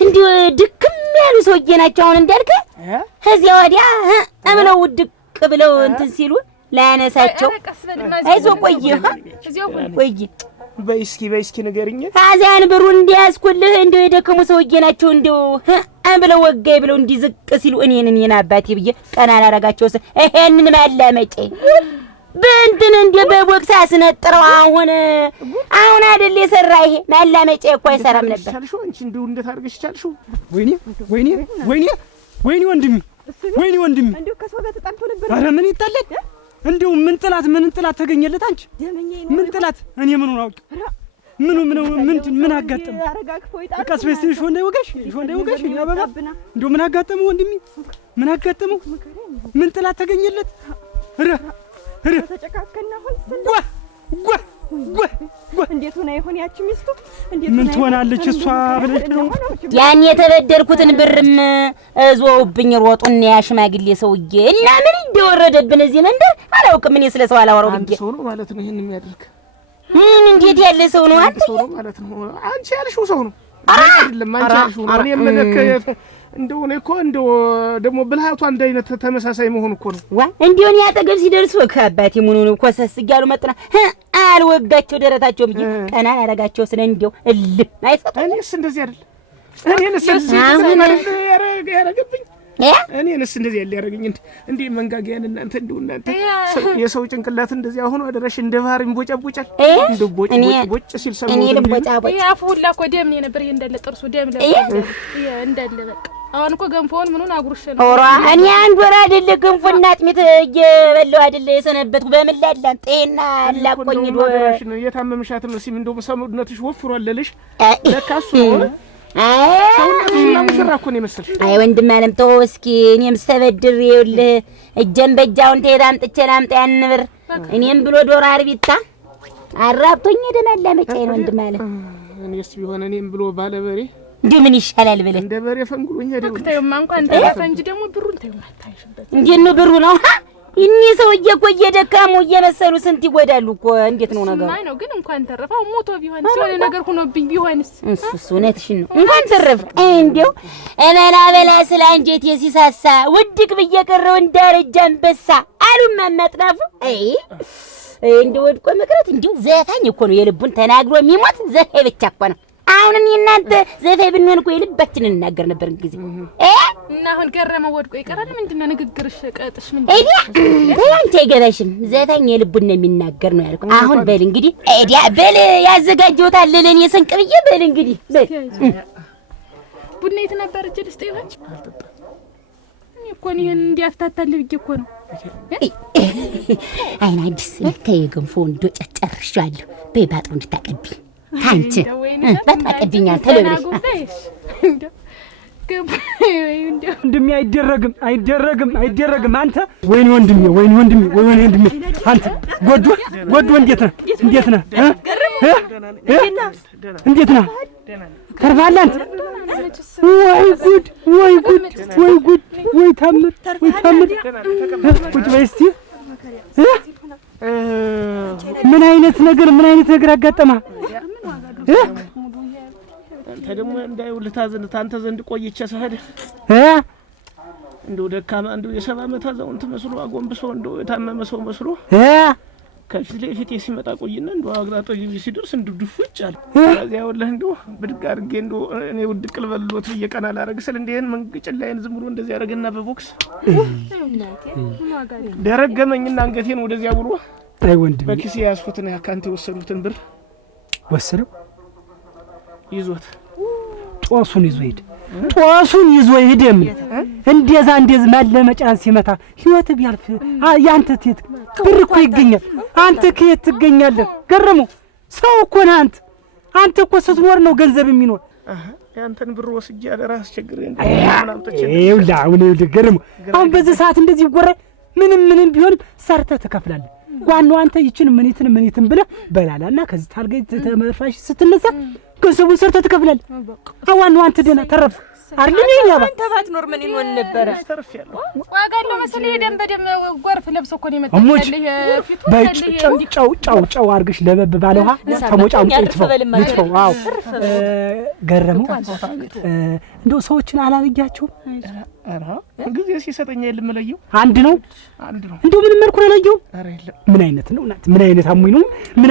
እንዲሁ ድክም ያሉ ሰውዬ ናቸው። አሁን እንዳልከ ከዚያ ወዲያ ብለው ውድቅ ብለው እንትን ሲሉ ላያነሳቸው አይዞህ ቆይ በይስኪ ንገሪኝ። ከዚያን ብሩን እንዲያስኩልህ እንደው የደከሙ ሰውዬ ናቸው። እንደው ብለው ወጋይ ብለው እንዲዝቅ ሲሉ እኔን አባቴ ብዬ ቀና አላረጋቸው ይሄንን ማላመጬ በእንትን እንደ በቦክስ አስነጥረው አሁን አይደል የሰራ ይሄ ማላመጫ እኮ አይሰራም ነበር። ቻልሽው አንቺ እንደው እንዴት አድርገሽ ቻልሽው? ወይኔ ወንድሜ እንደው ከሰው ጋር ተጣልቶ ነበር። ኧረ ምን ይጣላል? እንደው ምን ጥላት ተገኘለት? አንቺ ምን ጥላት? እኔ ምኑን አውቅ? ምን አጋጠመ? ቀስ በይ ሾህ እንዳይወጋሽ አበባ። እንደው ምን አጋጠመው ወንድሜ? ምን አጋጠመው? ምን ጥላት ተገኘለት? ተጨካከና ሆን እንዴት ሆነ ይሆን ያቺ ሚስቱ? ምን ትሆናለች እሷ ብለሽ ነው? ያን የተበደርኩትን ብርም እዞውብኝ ሮጡን ያሽማግሌ ሰውዬ እና ምን እንደወረደብን እዚህ መንደር አላውቅም። እኔ ስለ ሰው አላወራው ብዬ ሰው ነው ማለት ነው ይሄን የሚያደርግ እንዴት ያለ ሰው ነው? አንተ ሰው ነው ማለት ነው። አንቺ ያልሽው ሰው ነው አይደለም? አንቺ ያልሽው ነው። እኔ መለከ እንደው እኔ እኮ እንደው ደግሞ ብልሃቱ አንድ አይነት ተመሳሳይ መሆን እኮ ነው። እንዲሁ እኔ አጠገብ ሲደርሱ ከአባቴ ምኑን ኮሰስ እያሉ መጥና አልወጋቸው ደረታቸው ብዬ ቀና ያረጋቸው ስለ እንደው እልህ አይሰጡ። እኔስ እንደዚህ አይደል? እኔንስ ያረገብኝ እኔንስ እንደዚህ ያለ ያረገኝ እንዴ መንጋጋያን እናንተ እንደው እናንተ የሰው ጭንቅላት እንደዚህ አሁን አደረሽ እንደ ባህር እንቦጫቦጫል እንደ ቦጭ ሲል ሰው እኔ ልቦጫቦጭ ያፉ ሁላ እኮ ደም ነው ነበር። እንዳለ ጥርሱ ደም ለበለ እንዳለ በቃ አሁን እኮ ገንፎውን ምኑን አጉርሽ ነው። ኦራ እኔ አንድ ወር አይደለ ገንፎና አጥሚት እየበላሁ አይደለ የሰነበትኩ በምላላን ጤና አላቆኝ ዶራሽ ነው የታመምሻት ነው ሲም እንደው ሰውነትሽ ወፍሯል ለልሽ ለካሱ ነው ሰውነትሽና ሙሽራ እኮ ነው የመሰልሽ። አይ ወንድም አለም ተው እስኪ እኔም ሰበድር ይኸውልህ እጀን በጃውን ተሄዳ አምጥቼ ላምጣ ያን ብር እኔም ብሎ ዶሮ አርቢታ አራብቶኝ ደማላመጨ ነው ወንድም አለም። እኔስ ቢሆን እኔም ብሎ ባለበሬ እንዴ ምን ይሻላል ብለህ እንደ በሬ ፈንግሎኝ ሄደው ተይውማ እንኳን ተፈንጂ ደግሞ ብሩን ተይውማ ታይሽበት እንዴ ነው ብሩ ነው እኔ ሰውዬ እኮ እየደካሙ እየመሰሉ ስንት ይጎዳሉ እኮ። እንዴት ነው ነገሩ? ማይ ነው ግን እንኳን ተረፈው ሞቶ ቢሆን ሲሆን ነገር ሆኖብኝ ቢሆንስ? እሱ እውነትሽን ነው። እንኳን ተረፈ እንዴው እበላ ስለ አንጀቴ ሲሳሳ ውድቅ ብዬ ቀረው እንዳረጃ አንበሳ አሉ ማማጥናፉ። እንደው ወድቆ መቅረት እንዴው ዘፋኝ እኮ ነው የልቡን ተናግሮ የሚሞት ዘፋኝ ብቻ እኮ ነው። አሁን እናንተ ዘፋኝ ብንሆን እኮ የልባችንን እናገር ነበር እንግዲህ እና አሁን ገረመው ወድቆ ይቀራል። ምንድነው ንግግርሽ? ቀጥሽ ምንድነው? አንተ አይገባሽም። ዘፋኝ የልቡን ነው የሚናገር ነው ያልኩ። አሁን በል እንግዲህ በል ያዘጋጀውታል ለኔ ስንቅ ብዬ በል እንግዲህ በል ቡና የት ነበር እጅ ልስጥ ይባች እኔ እኮ ይሄን እንዲያፍታታል ብዬ እኮ ነው። አይና አዲስ ለከየ ገንፎ እንዶ ጨጨርሻለሁ። በይ ባጥሩ እንድታቀብኝ ታንቺ ባታቀብኛ ተለብለሽ ወንድሜ አይደረግም። አንተ ወይኔ ወንድሜ አንተ ጎጆ እንዴት ነህ? እንዴት ነህ? ተርፋለህ አንተ? ወይ ጉድ ወይ ታምር ቁጭ በይ እስቲ። ምን አይነት ነገር አጋጠመህ? አንተ ደግሞ እንዳይውልህ ታንተ ዘንድ ቆይቼ ሰሄድ እንደው ደካማ እንደው የ70 ዓመት አዛውንት መስሎ አጎንብሶ እንደው የታመመ ሰው መስሎ ከፊት ለፊት ሲመጣ ቆይና እንደው አግላጦ ሲደርስ እንደው ድፍጭ አለ። ከዚያ ወላህ እንደው ብድግ አድርጌ እንደው እኔ ውድቅ ልበልሎት እየቀና ላረግ ስል እንደን መንግጭላይን ዝም ብሎ እንደዚህ ያረገና በቦክስ ደረገመኝና አንገቴን ወደዚያ ብሎ አይ ወንድሜ በኪስ ያስኩትን ያካንተ ወሰዱትን ብር ወሰደው ይዞት ጦሱን ይዞ ሄደ። እንደዛ ማለመጫን ሲመታ ህይወት ቢያልፍ ያንተ ትት ብር እኮ ይገኛል። አንተ ከየት ትገኛለህ? ገረመው ሰው እኮ ነህ አንተ እኮ ስትኖር ነው ገንዘብ የሚኖር። ያንተን ብር ወስጄ አደራ አስቸግሬ ይኸውልህ አሁን ገርሞ አሁን በዚህ ሰዓት እንደዚህ ይጎራል። ምንም ቢሆን ሰርተህ ትከፍላለህ። ዋናው አንተ ይችን ምኒትን ብለህ በላላና ከዚህ ታርገ ተመፋሽ ስትነሳ ገንዘቡን ሰርተህ ትከፍላለህ። ዋናው አንተ ደህና ተረፍ አይደል? ያባ አንተ ባትኖር ምን ይሆን ነበር? ተርፊያለሁ። ዋጋለው መሰለኝ ደም ጎርፍ ለብሶ እኮ ነው የመጣው። ፊቱ ጨው አድርገሽ ለበብ ባለ ውሃ ተሞጫሙጭ ይጥፈው። አዎ ገረመው። እንደው ሰዎችን አላልያቸውም። አራ ጊዜ ሲሰጠኝ የልመለየው አንድ ነው። እንደው ምን መልኩ ነው ያለየው? አረ የለም። ምን አይነት ነው ናት? ምን አይነት አሙኝ ነው? ምን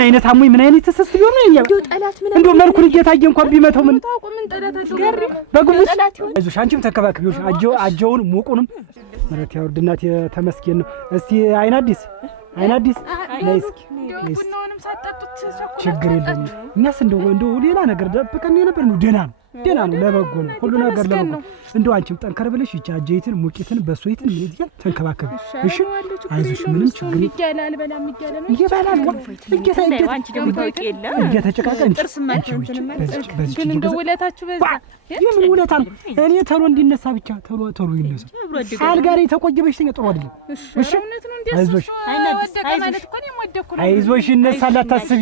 አይነት ተሰስቢው ነው ያለው? እንደው ጠላት ምን እንደው መልኩን እየታየ እንኳን ቢመተው ምን ታውቁ? ምን ጠላት አለው? በግሙት አይዞሽ፣ አንቺም ተከባክቢው። አጀውን ሙቁንም ማለት ያወርድናት የተመስገን ነው። እስቲ አይን አዲስ ለይስኪ ቡናውንም ሳጠጡት ችግር የለም። እኛስ እንደው ሌላ ነገር ደብቀን የነበር ነው። ደህና ነው። ለበጎ ነው ሁሉ ነገር ለበጎ። እንደው አንቺም ጠንከር ብለሽ ይቻጀይትን ሙቂትን በሶይትን ምን ይያል ተንከባከብ። እሺ አይዞሽ፣ ምንም ችግር ይያላል። በላም ይያላል ነው ይያላል። አንቺ ደግሞ ታውቂ የለም እየተጨቃቀን ጥርስ ማንቺ ግን እንደው ውለታችሁ በዛ። የምን ውለታ ነው? እኔ ተሎ እንዲነሳ ብቻ ተሎ ይነሳ። አልጋ ላይ ተቆየበሽ ጥሩ አይደለም። እሺ አይዞሽ፣ አይዞሽ ይነሳል። አታስቢ።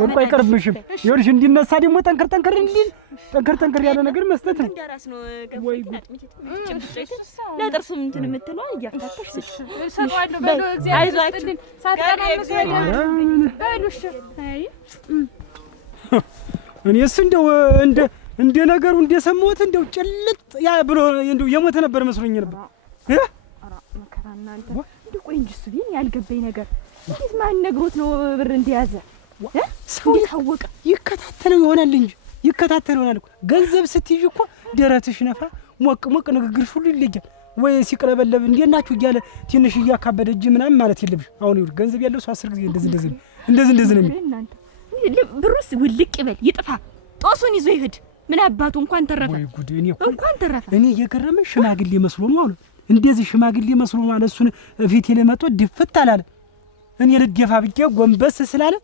ወድቆ አይቀርብሽም። ይኸውልሽ እንዲነሳ ደግሞ ጠንከር ያለ ነገር መስጠት ነው። ወይ ጉድ! ለጥርሱም እንትን የምትለው እያፍታታሽ ሰጥቷለሁ። በሉ እግዚአብሔር ይስጥልኝ። ሳትቀማምስ በሉሽ። አይ እኔስ እንደው እንደ ነገሩ እንደሰማሁት እንደው ጭልጥ ያ ብሎ እንደው የሞተ ነበር መስሎኝ ነበር። መከራ እናንተ እንደው ቆይ እንጂ እሱ ቢን ያልገባኝ ነገር እንዴት ማን ነግሮት ነው ብር እንደያዘ? ሰው ታወቀ ይከታተለው ይሆናል እንጂ ይከታተለው ይሆናል እኮ። ገንዘብ ስትይዥ እኮ ደረትሽ ነፋ ሞቅ ንግግርሽ ሁሉ ይለያል። ወይ ሲቀለበለብ እንደናችሁ እያለ ትንሽ እያካበደ እጅ ምናምን ማለት የለብሽ። አሁን ይኸውልህ ገንዘብ ያለው ሰው 10 ጊዜ እንደዚህ ነው እናንተ። ብሩስ ውልቅ ይበል ይጥፋ፣ ጦሱን ይዞ ይሄድ። ምን አባቱ እንኳን ተረፈ። ወይ ጉድ! እንኳን ተረፈ። እኔ የገረመኝ ሽማግሌ መስሎ ነው አሉ። እንደዚህ ሽማግሌ መስሎ ነው አለ። እሱን ፊቴ ለመጦ ድፍት አላለ። እኔ ልደፋ ብዬ ጎንበስ ስላለ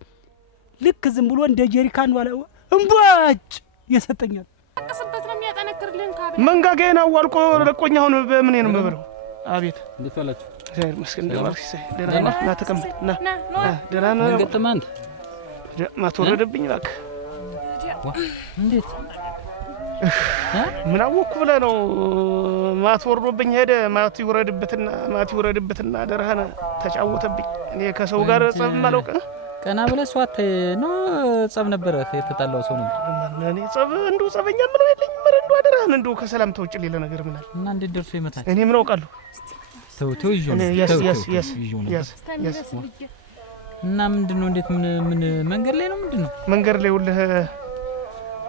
ልክ ዝም ብሎ እንደ ጀሪካን ዋለ እንቧጭ የሰጠኛል። ተቀስበት ነው የሚያጠነክርልን ካበ መንጋጋዬን አዋልቆ ለቆኝ። አሁን በምን ነው የምበለው? አቤት እንዴት ዋላችሁ? እግዚአብሔር ይመስገን። ደማርክስ ደህና ና ተቀመጥ ና ደህና ነው። ገጠመህ አንተ? ማትወረደብኝ እባክህ። እንዴት ምን አወኩ ብለህ ነው? ማትወርዶብኝ ሄደ። ማትወረድበትና ደረሃን ተጫወተብኝ። እኔ ከሰው ጋር ጸብ ማለውቀ ቀና ብለህ ሷት ነው ጸብ ነበረ። የተጣላው ሰው ነበር። እኔ ጸብ እንደው ጸበኛ ምን አይለኝ መረንዱ አደረሃን እንደው ከሰላምታ ውጭ ሌላ ነገር ምን አለ? እና እንዴት ደርሶ ይመታል? እኔ ምን አውቃለሁ? ተው ይጆ እና ምንድነው? እንዴት ምን መንገድ ላይ ነው? ምንድነው መንገድ ላይ ውልህ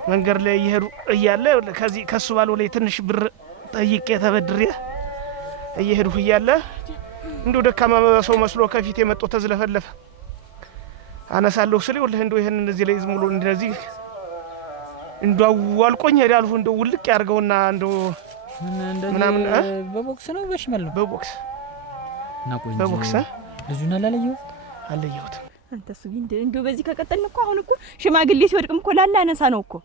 መንገድ ላይ እየሄዱ እያለ ከዚህ ከሱ ባለው ላይ ትንሽ ብር ጠይቄ ተበድሬ እየሄዱ እያለ እንደው ደካማ ሰው መስሎ ከፊት የመጣ ተዝለፈለፈ። አነሳለሁ ስለ ይኸውልህ እንደው ይሄን እንደዚህ ላይ ዝም ብሎ እንደዚህ እንደው አልቆኝ ሄዳለሁ። እንደው ውልቅ ያርገውና እንደው ምናምን በቦክስ ነው በሽመል ነው በቦክስ እና ቆይ በቦክስ ልጁን አለየሁት። አንተስ እንደው በዚህ ከቀጠልን እኮ አሁን እኮ ሽማግሌ ሲወድቅም እኮ ላላነሳ ነው እኮ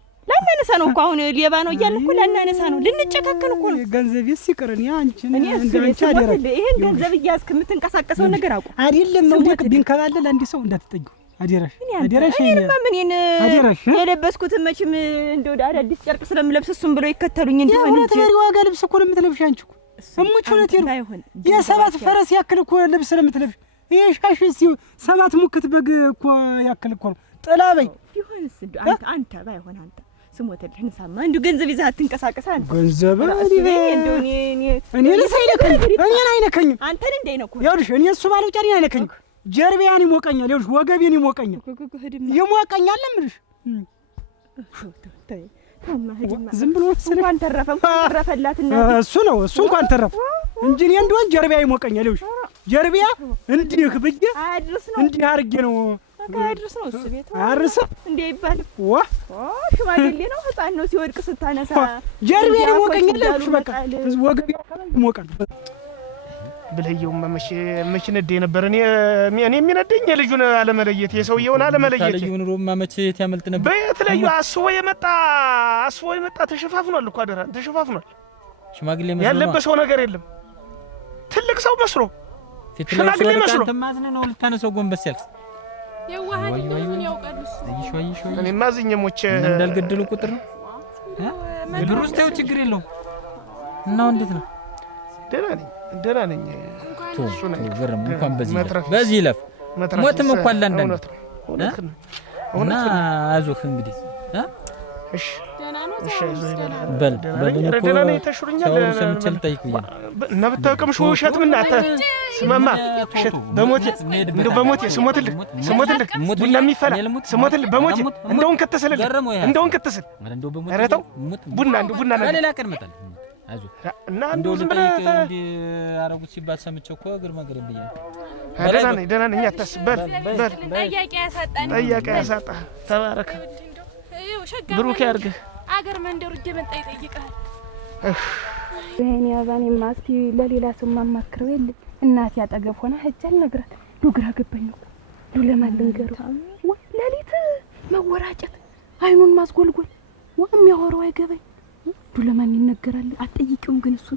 አሁን ሌባ ነው እያልን እኮ ላናነሳ ነው። ልንጨካከን እኮ ነው። ገንዘብ ይስቅርን አንቺን እንዳንቺ አደረ። ይሄን ገንዘብ እያዝክ የምትንቀሳቀሰው ነገር አውቁ። አይደለም መውደቅ ቢንከባለል አንዲ ሰው እንዳትጠጊ አደረሽ። እኔማ ምንን የለበስኩትን መቼም እንደው አዳዲስ ጨርቅ ስለምለብስ እሱም ብሎ ይከተሉኝ እንደሆነ እንጂ የሁለት ዋጋ ልብስ እኮ ነው የምትለብሽ አንቺ እኮ እሙች ሁለት ይሩ የሰባት ፈረስ ያክል እኮ ልብስ ነው የምትለብሽ። ይሄ ሻሽ ሲው ሰባት ሙክት በግ እኮ ያክል እኮ ነው። ጥላ በይ ይሁንስ አንተ ባይሆን አንተ ስሞተልህ እንሳማ እንደው ገንዘብ ይዘህ አትንቀሳቀስ። አንተ ገንዘብ እንደው እኔ ለሳይለከኝ እኔን አይነከኝም። አንተን እንደይነኩ ይኸውልሽ እኔ እሱ ባለው ጫሪ አይነከኝም። ጀርቤያን ይሞቀኛል። ይኸውልሽ ወገቤን ይሞቀኛል። ይሞቀኛል እምልሽ ዝም ብሎ እንኳን ተረፈላትና እሱ እንኳን ተረፈ እንጂ እኔ እንደሆን ጀርቤያ ይሞቀኛል። ይኸውልሽ ጀርቤያ እንዲህ ብዬ አድርስ ነው እንዲህ አድርጌ ነው አድርስ ነው እሱ ቤት አርስ እንዴ ይባል ሽማግሌ ነው ህፃን ነው ሲወድቅ ስታነሳ ጀርቤያ ይሞቀኛል። ይኸውልሽ በቃ ወገቤ ይሞቃል። ብለየው መቼ ነደ ነበር እኔ የሚነደኝ የልጁን አለመለየት የሰውየውን አለመለየት ታለዩን ሮማ መቼ ያመልጥ ነበር በተለዩ አስቦ የመጣ ተሸፋፍኗል እኮ አደራ ተሸፋፍኗል ሽማግሌ መስሎ ያለበሰው ነገር የለም ትልቅ ሰው መስሎ ሽማግሌ መስሎ ተማዝነ ነው ልታነሰው ጎንበስ ያልክ የዋሃድ ምን ያውቃሉስ ይሾይ እኔ ማዝኘሞች እንዳልገደሉ ቁጥር ነው ድሩስ ተው ችግር የለው እና እንዴት ነው ደህና ነኝ እሱ ነው ገረም እንኳን በዚህ ይለፍ ሞትም እንኳን ለአንዳንድ እና አዞህ እንግዲህ እሺ ደህና ነው በል ደህና ነኝ ተሽሩኛል ሰምቸል ጠይቁኝ እና ብታውቅም ውሸት ምን አታ ስማማ ውሸት በሞቴ ስሞትልህ ቡና የሚፈላ ስሞትልህ በሞቴ እንደውን ከተሰለልህ እንደውን ከተሰል ኧረ ተው ቡና ነገር ሌላ ቀን እመጣለሁ አዞ እና እንደው ዝም ብለህ አረጉት ሲባል ሰምቼው እኮ እግር መገረም ብዬ ደህና ነኝ አታስብ በል ጠያቂ ያሳጣህ ተባረክ ብሩክ ያርግህ አገር መንደሩ እየመጣ ይጠይቃል እኔ አባኔማ እስቲ ለሌላ ሰው ማማክረው የለ እናቴ አጠገብ ሆና ሂጅ አልነግራት ዱግራ ገባኝ ነው ለማን ልንገረው ለሊት መወራጨት አይኑን ማስጎልጎል የሚያወራው አይገባኝ ለማን ይነገራል አትጠይቂውም ግን እሱ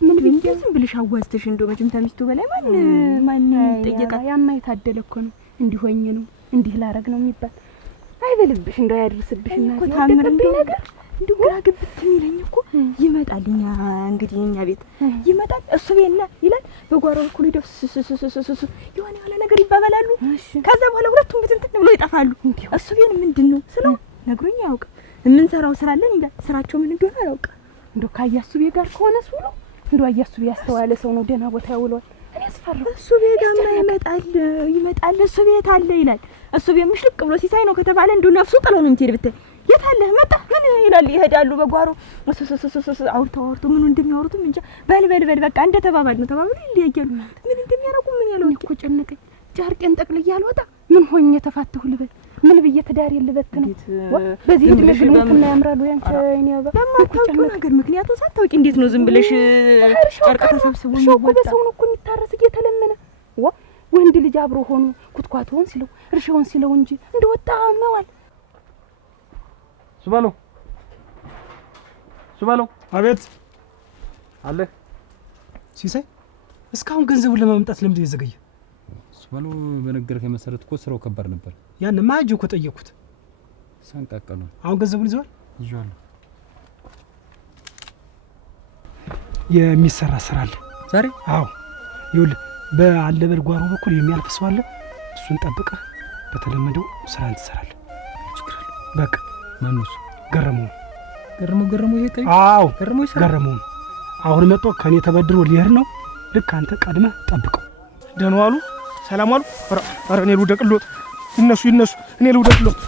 ምን ቢንደም ብልሽ አዋዝተሽ እንደው መቼም ተሚስቱ በላይ ማን ይጠየቃል ያማይ ታደለ እኮ ነው እንዲሆኝ ነው እንዲህ ላረግ ነው የሚባል አይበልብሽ እንደው ያድርስብሽና ታምርም ነገር እንደው ግራ ግብት የሚለኝ እኮ ይመጣልኛ እንግዲህ እኛ ቤት ይመጣል እሱ ቤና ይላል በጓሮ በኩል ይደስ የሆነ ያለ ነገር ይባባላሉ ከዛ በኋላ ሁለቱም ብትንትን ብሎ ይጠፋሉ እሱ ቤን ምንድነው ስለው ነግሮኝ ያውቅ ምን ሰራው ስራለን ይላል ስራቸው ምን እንደሆነ ያውቅ እንደው ካያሱ ቤ ጋር ከሆነስ ብሎ እንደው አያሱ ያስተዋለ ሰው ነው ደህና ቦታ ያውሏል እኔ አስፈራው እሱ ቤጋማ ይመጣል እሱ ቤት አለ ይላል እሱ ቤት ምሽልቅ ብሎ ሲሳይ ነው ከተባለ እንደው ነፍሱ ጥለው ነው የምትሄድ ብታይ የት አለ መጣ ምን ይላል ይሄዳሉ በጓሮ አውርተው ምን እንደሚያወሩት እንጃ በል በቃ እንደ ተባባል ነው ተባባሉ ይለያያሉ ምን እንደሚያረጉ ምን ያለው እኮ ጨነቀኝ ጃርቄን ጠቅልዬ አልወጣ ምን ሆኜ ተፋተሁ ልበል ምን ብዬ ትዳር የልበት ነው በዚህ እድሜ ግልሙትና ያምራሉ ያንቺ እኔ በማታውቂው ነገር ምክንያቱም ሳታውቂ እንዴት ነው ዝም ብለሽ ጨርቅ ተሰብስቦ ነው በሰው ነው እኮ የሚታረስ እየተለመነ ወንድ ልጅ አብሮ ሆኖ ኩትኳቱን ሲለው እርሻውን ሲለው እንጂ እንደወጣ መዋል ሱባለው አቤት አለ ሲሳይ እስካሁን ገንዘቡን ለማምጣት ለምን ይዘገየ ሱባለው በነገርከኝ መሰረት እኮ ስራው ከባድ ነበር ያን ማጅ እኮ ጠየቁት ሳንቃቀሉ አሁን ገንዘቡን ይዟል የሚሰራ ስራ አለ ዛሬ አዎ ይኸውልህ በአለበል ጓሮ በኩል የሚያልፍ ሰው አለ እሱን ጠብቀህ በተለመደው ስራ ትሰራለህ በቃ ማንሱ ገረሙ ይሄ ቀይ አዎ ገረሙ አሁን መጥቶ ከኔ ተበድሮ ሊሄድ ነው ልክ አንተ ቀድመህ ጠብቀው ደህና ዋሉ ሰላም ዋሉ ኧረ እኔ ልውደቅሎት ይነሱ እኔ ልውደቅሎት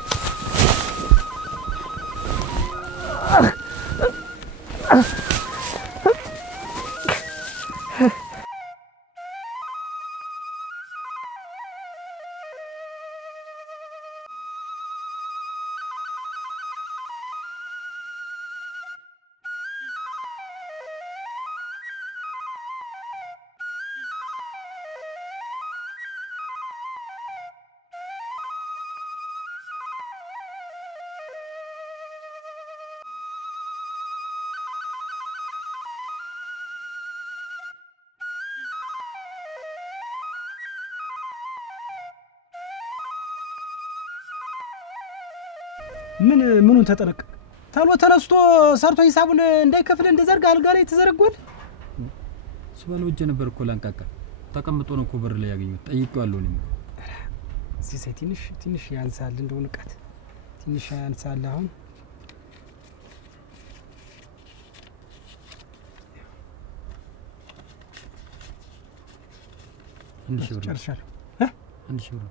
ምኑን ተጠነቀቅ ታሎ ተነስቶ ሰርቶ ሂሳቡን እንዳይከፍል እንደዘርጋ አልጋ ላይ ተዘረጓል ሱባለው እጄ ነበር እኮ ላንቃቃ ተቀምጦ ነው እኮ በር ላይ ያገኘው ጠይቄዋለሁ እኔ ሲሳይ ትንሽ ያንሳል እንደው ንቀት ትንሽ ያንሳል አሁን እንዲሽ ብር ጨርሻለሁ እንዲሽ ብር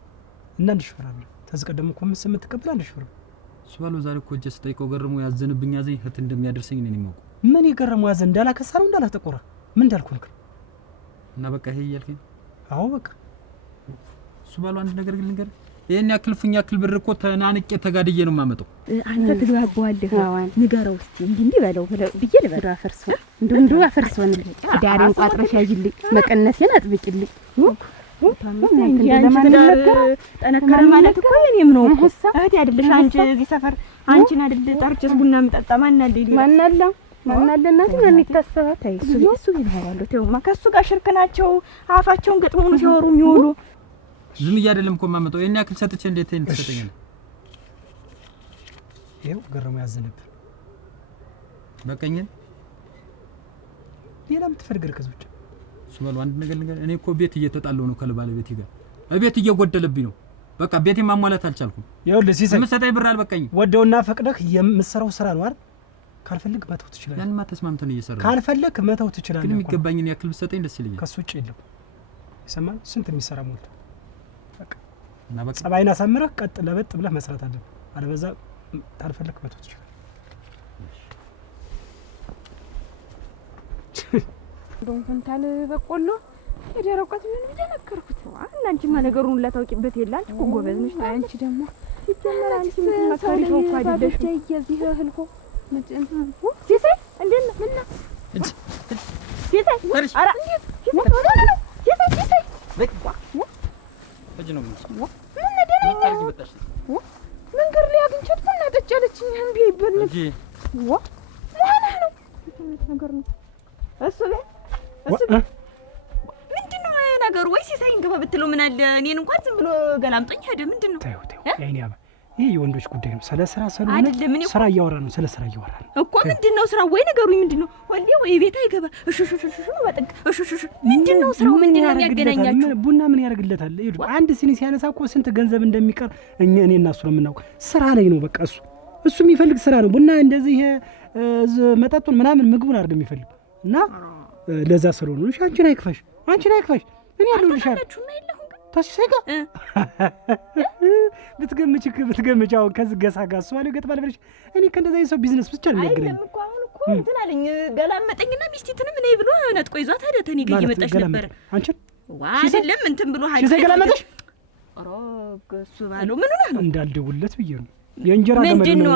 እና እንዲሽ ብር አለ ተዝቀደም እኮ ምን ተቀበል እንዲሽ ብር ሱባለው ዛሬ እኮ እጄ ስጠይቀው ገረሙ ያዘንብኝ ያዘኝ ህት እንደሚያደርሰኝ እኔ ነው ምን ይገረሙ ያዘን እንዳላከሳው እንዳላተቆራ ምን እንዳልኩንክ እና በቃ ይሄ ይያልከኝ አዎ በቃ ሱባለው አንድ ነገር ግን ልንገር ይሄን ያክል ፉኛ ያክል ብር እኮ ተናንቄ ተጋድዬ ነው የማመጣው። አንተ ትግባባዋለህ። ንገረው እስቲ እንዲህ በለው ብዬ ልበለው። አፈርሶ እንደው አፈርሶ ነው ዳሬን ቋጥረሽ ያጅልኝ መቀነቴን አጥብቂልኝ። ጠነከረ ማለት እኮ እኔም ነው እኮ እህቴ አይደለሽ አንቺ እዚህ ሰፈር አንቺን አይደል ጠርቼስ ቡና የምጠጣ ማን አለ እናቴ ምን ይታሰባ ታይ እሱ ይባላሉ ተውማ ከሱ ጋር ሽርክ ናቸው አፋቸውን ገጥመው ነው ሲወሩ የሚውሉ ዝም እያደለም እኮ ማመጣው የኛ ያክል ሰጥቼ እንዴት ተሰጠኝ ይሄው ገረሙ ያዘነብ በቀኝን ሌላም ትፈልገር ከዝብጭ ሱመሉ አንድ ነገር እኔ እኮ ቤት እየተጣለው ነው ከለባለቤት ጋር ቤት እየጎደለብኝ ነው በቃ ቤት ማሟላት አልቻልኩም ይሄው ለሲሰይ መሰጣይ ብር አልበቃኝ ወደውና ፈቅደህ የምሰራው ስራ ነው አይደል ካልፈልግ መተው ትችላለህ ያንማ ተስማምተን እየሰራን ካልፈልግ መተው ትችላለህ ግን የሚገባኝን ያክል ብሰጠኝ ደስ ይለኛል ከሱ ውጪ የለም ይሰማል ስንት የሚሰራ ሞልቶ በቃ እና በቃ ጸባይና ሳምረህ ቀጥ ለበጥ ብለህ መስራት አለብህ አለበዛ ካልፈልግ መተው ትችላለህ ዶን ፈንታል በቆሎ የደረቀት ምን እንደነከርኩት እና አንቺማ ነገሩን ላታውቂበት ይላል እኮ ጎበዝ ነሽ አንቺ ደግሞ ይጀመር አንቺ ምን ማታሪው እኮ አይደለሽ የዚህ እህልኮ ሲሳይ እንዴት ነው ምንና ሲሳይ አራ ሲሳይ በቃ እጅ ነው ምን ደነኝ መንገር ላይ አግኝቻት ቡና ጠጫለችኝ እንዴ ይበል እጂ ማና ነው ነገር ነው እሱ ምንድነው ነገሩ ወይ ሲሳይ እንገባ ብትለው ምን አለ እኔን እንኳን ዝም ብሎ ገላምጦኝ ሄደ ምንድነው ታዩ ያይኔ አባ ይሄ የወንዶች ጉዳይ ነው ስለ ስራ ስራ እያወራ ነው ስለ ስራ እያወራ ነው እኮ ምንድነው ስራው ወይ ነገሩኝ ምንድነው ወልዴ ወይ ቤት አይገባ እሽሽሽሽ ወጥቅ እሽሽሽ ምንድነው ስራው ምንድነው የሚያገናኛችሁ ቡና ምን ያደርግለታል ይሄ አንድ ሲኒ ሲያነሳ እኮ ስንት ገንዘብ እንደሚቀር እኔና እሱ ነው የምናውቀው ስራ ላይ ነው በቃ እሱ የሚፈልግ ስራ ነው ቡና እንደዚህ መጠጡን ምናምን ምግቡን አይደለም የሚፈልግ እና ለዛ ስለሆነ ነው አንቺን አይክፋሽ እኔ ያለሁልሽ ታሲሰጋ ብትገምጪ አሁን ከዚህ ገሳ ጋር እሱ አለ ገጥማል ብለሽ እኔ ከእንደዛ የሰው ቢዝነስ ብቻ ነው የሚያገናኝ አይደለም እኮ አሁን እኮ እንትን አለኝ ገላመጠኝና ሚስቲቱንም ነይ ብሎ ነጥቆ ይዟት ሄደ ተኔ ጋር እየመጣች ነበር አንቺን አይደለም እንትን ብሎ ሀይ ሲሰይ ገላመጠሽ ኧረ እሱ ባለው ምን ሆነህ ነው እንዳልደውልለት ብዬ ነው የእንጀራ ገመድ ነው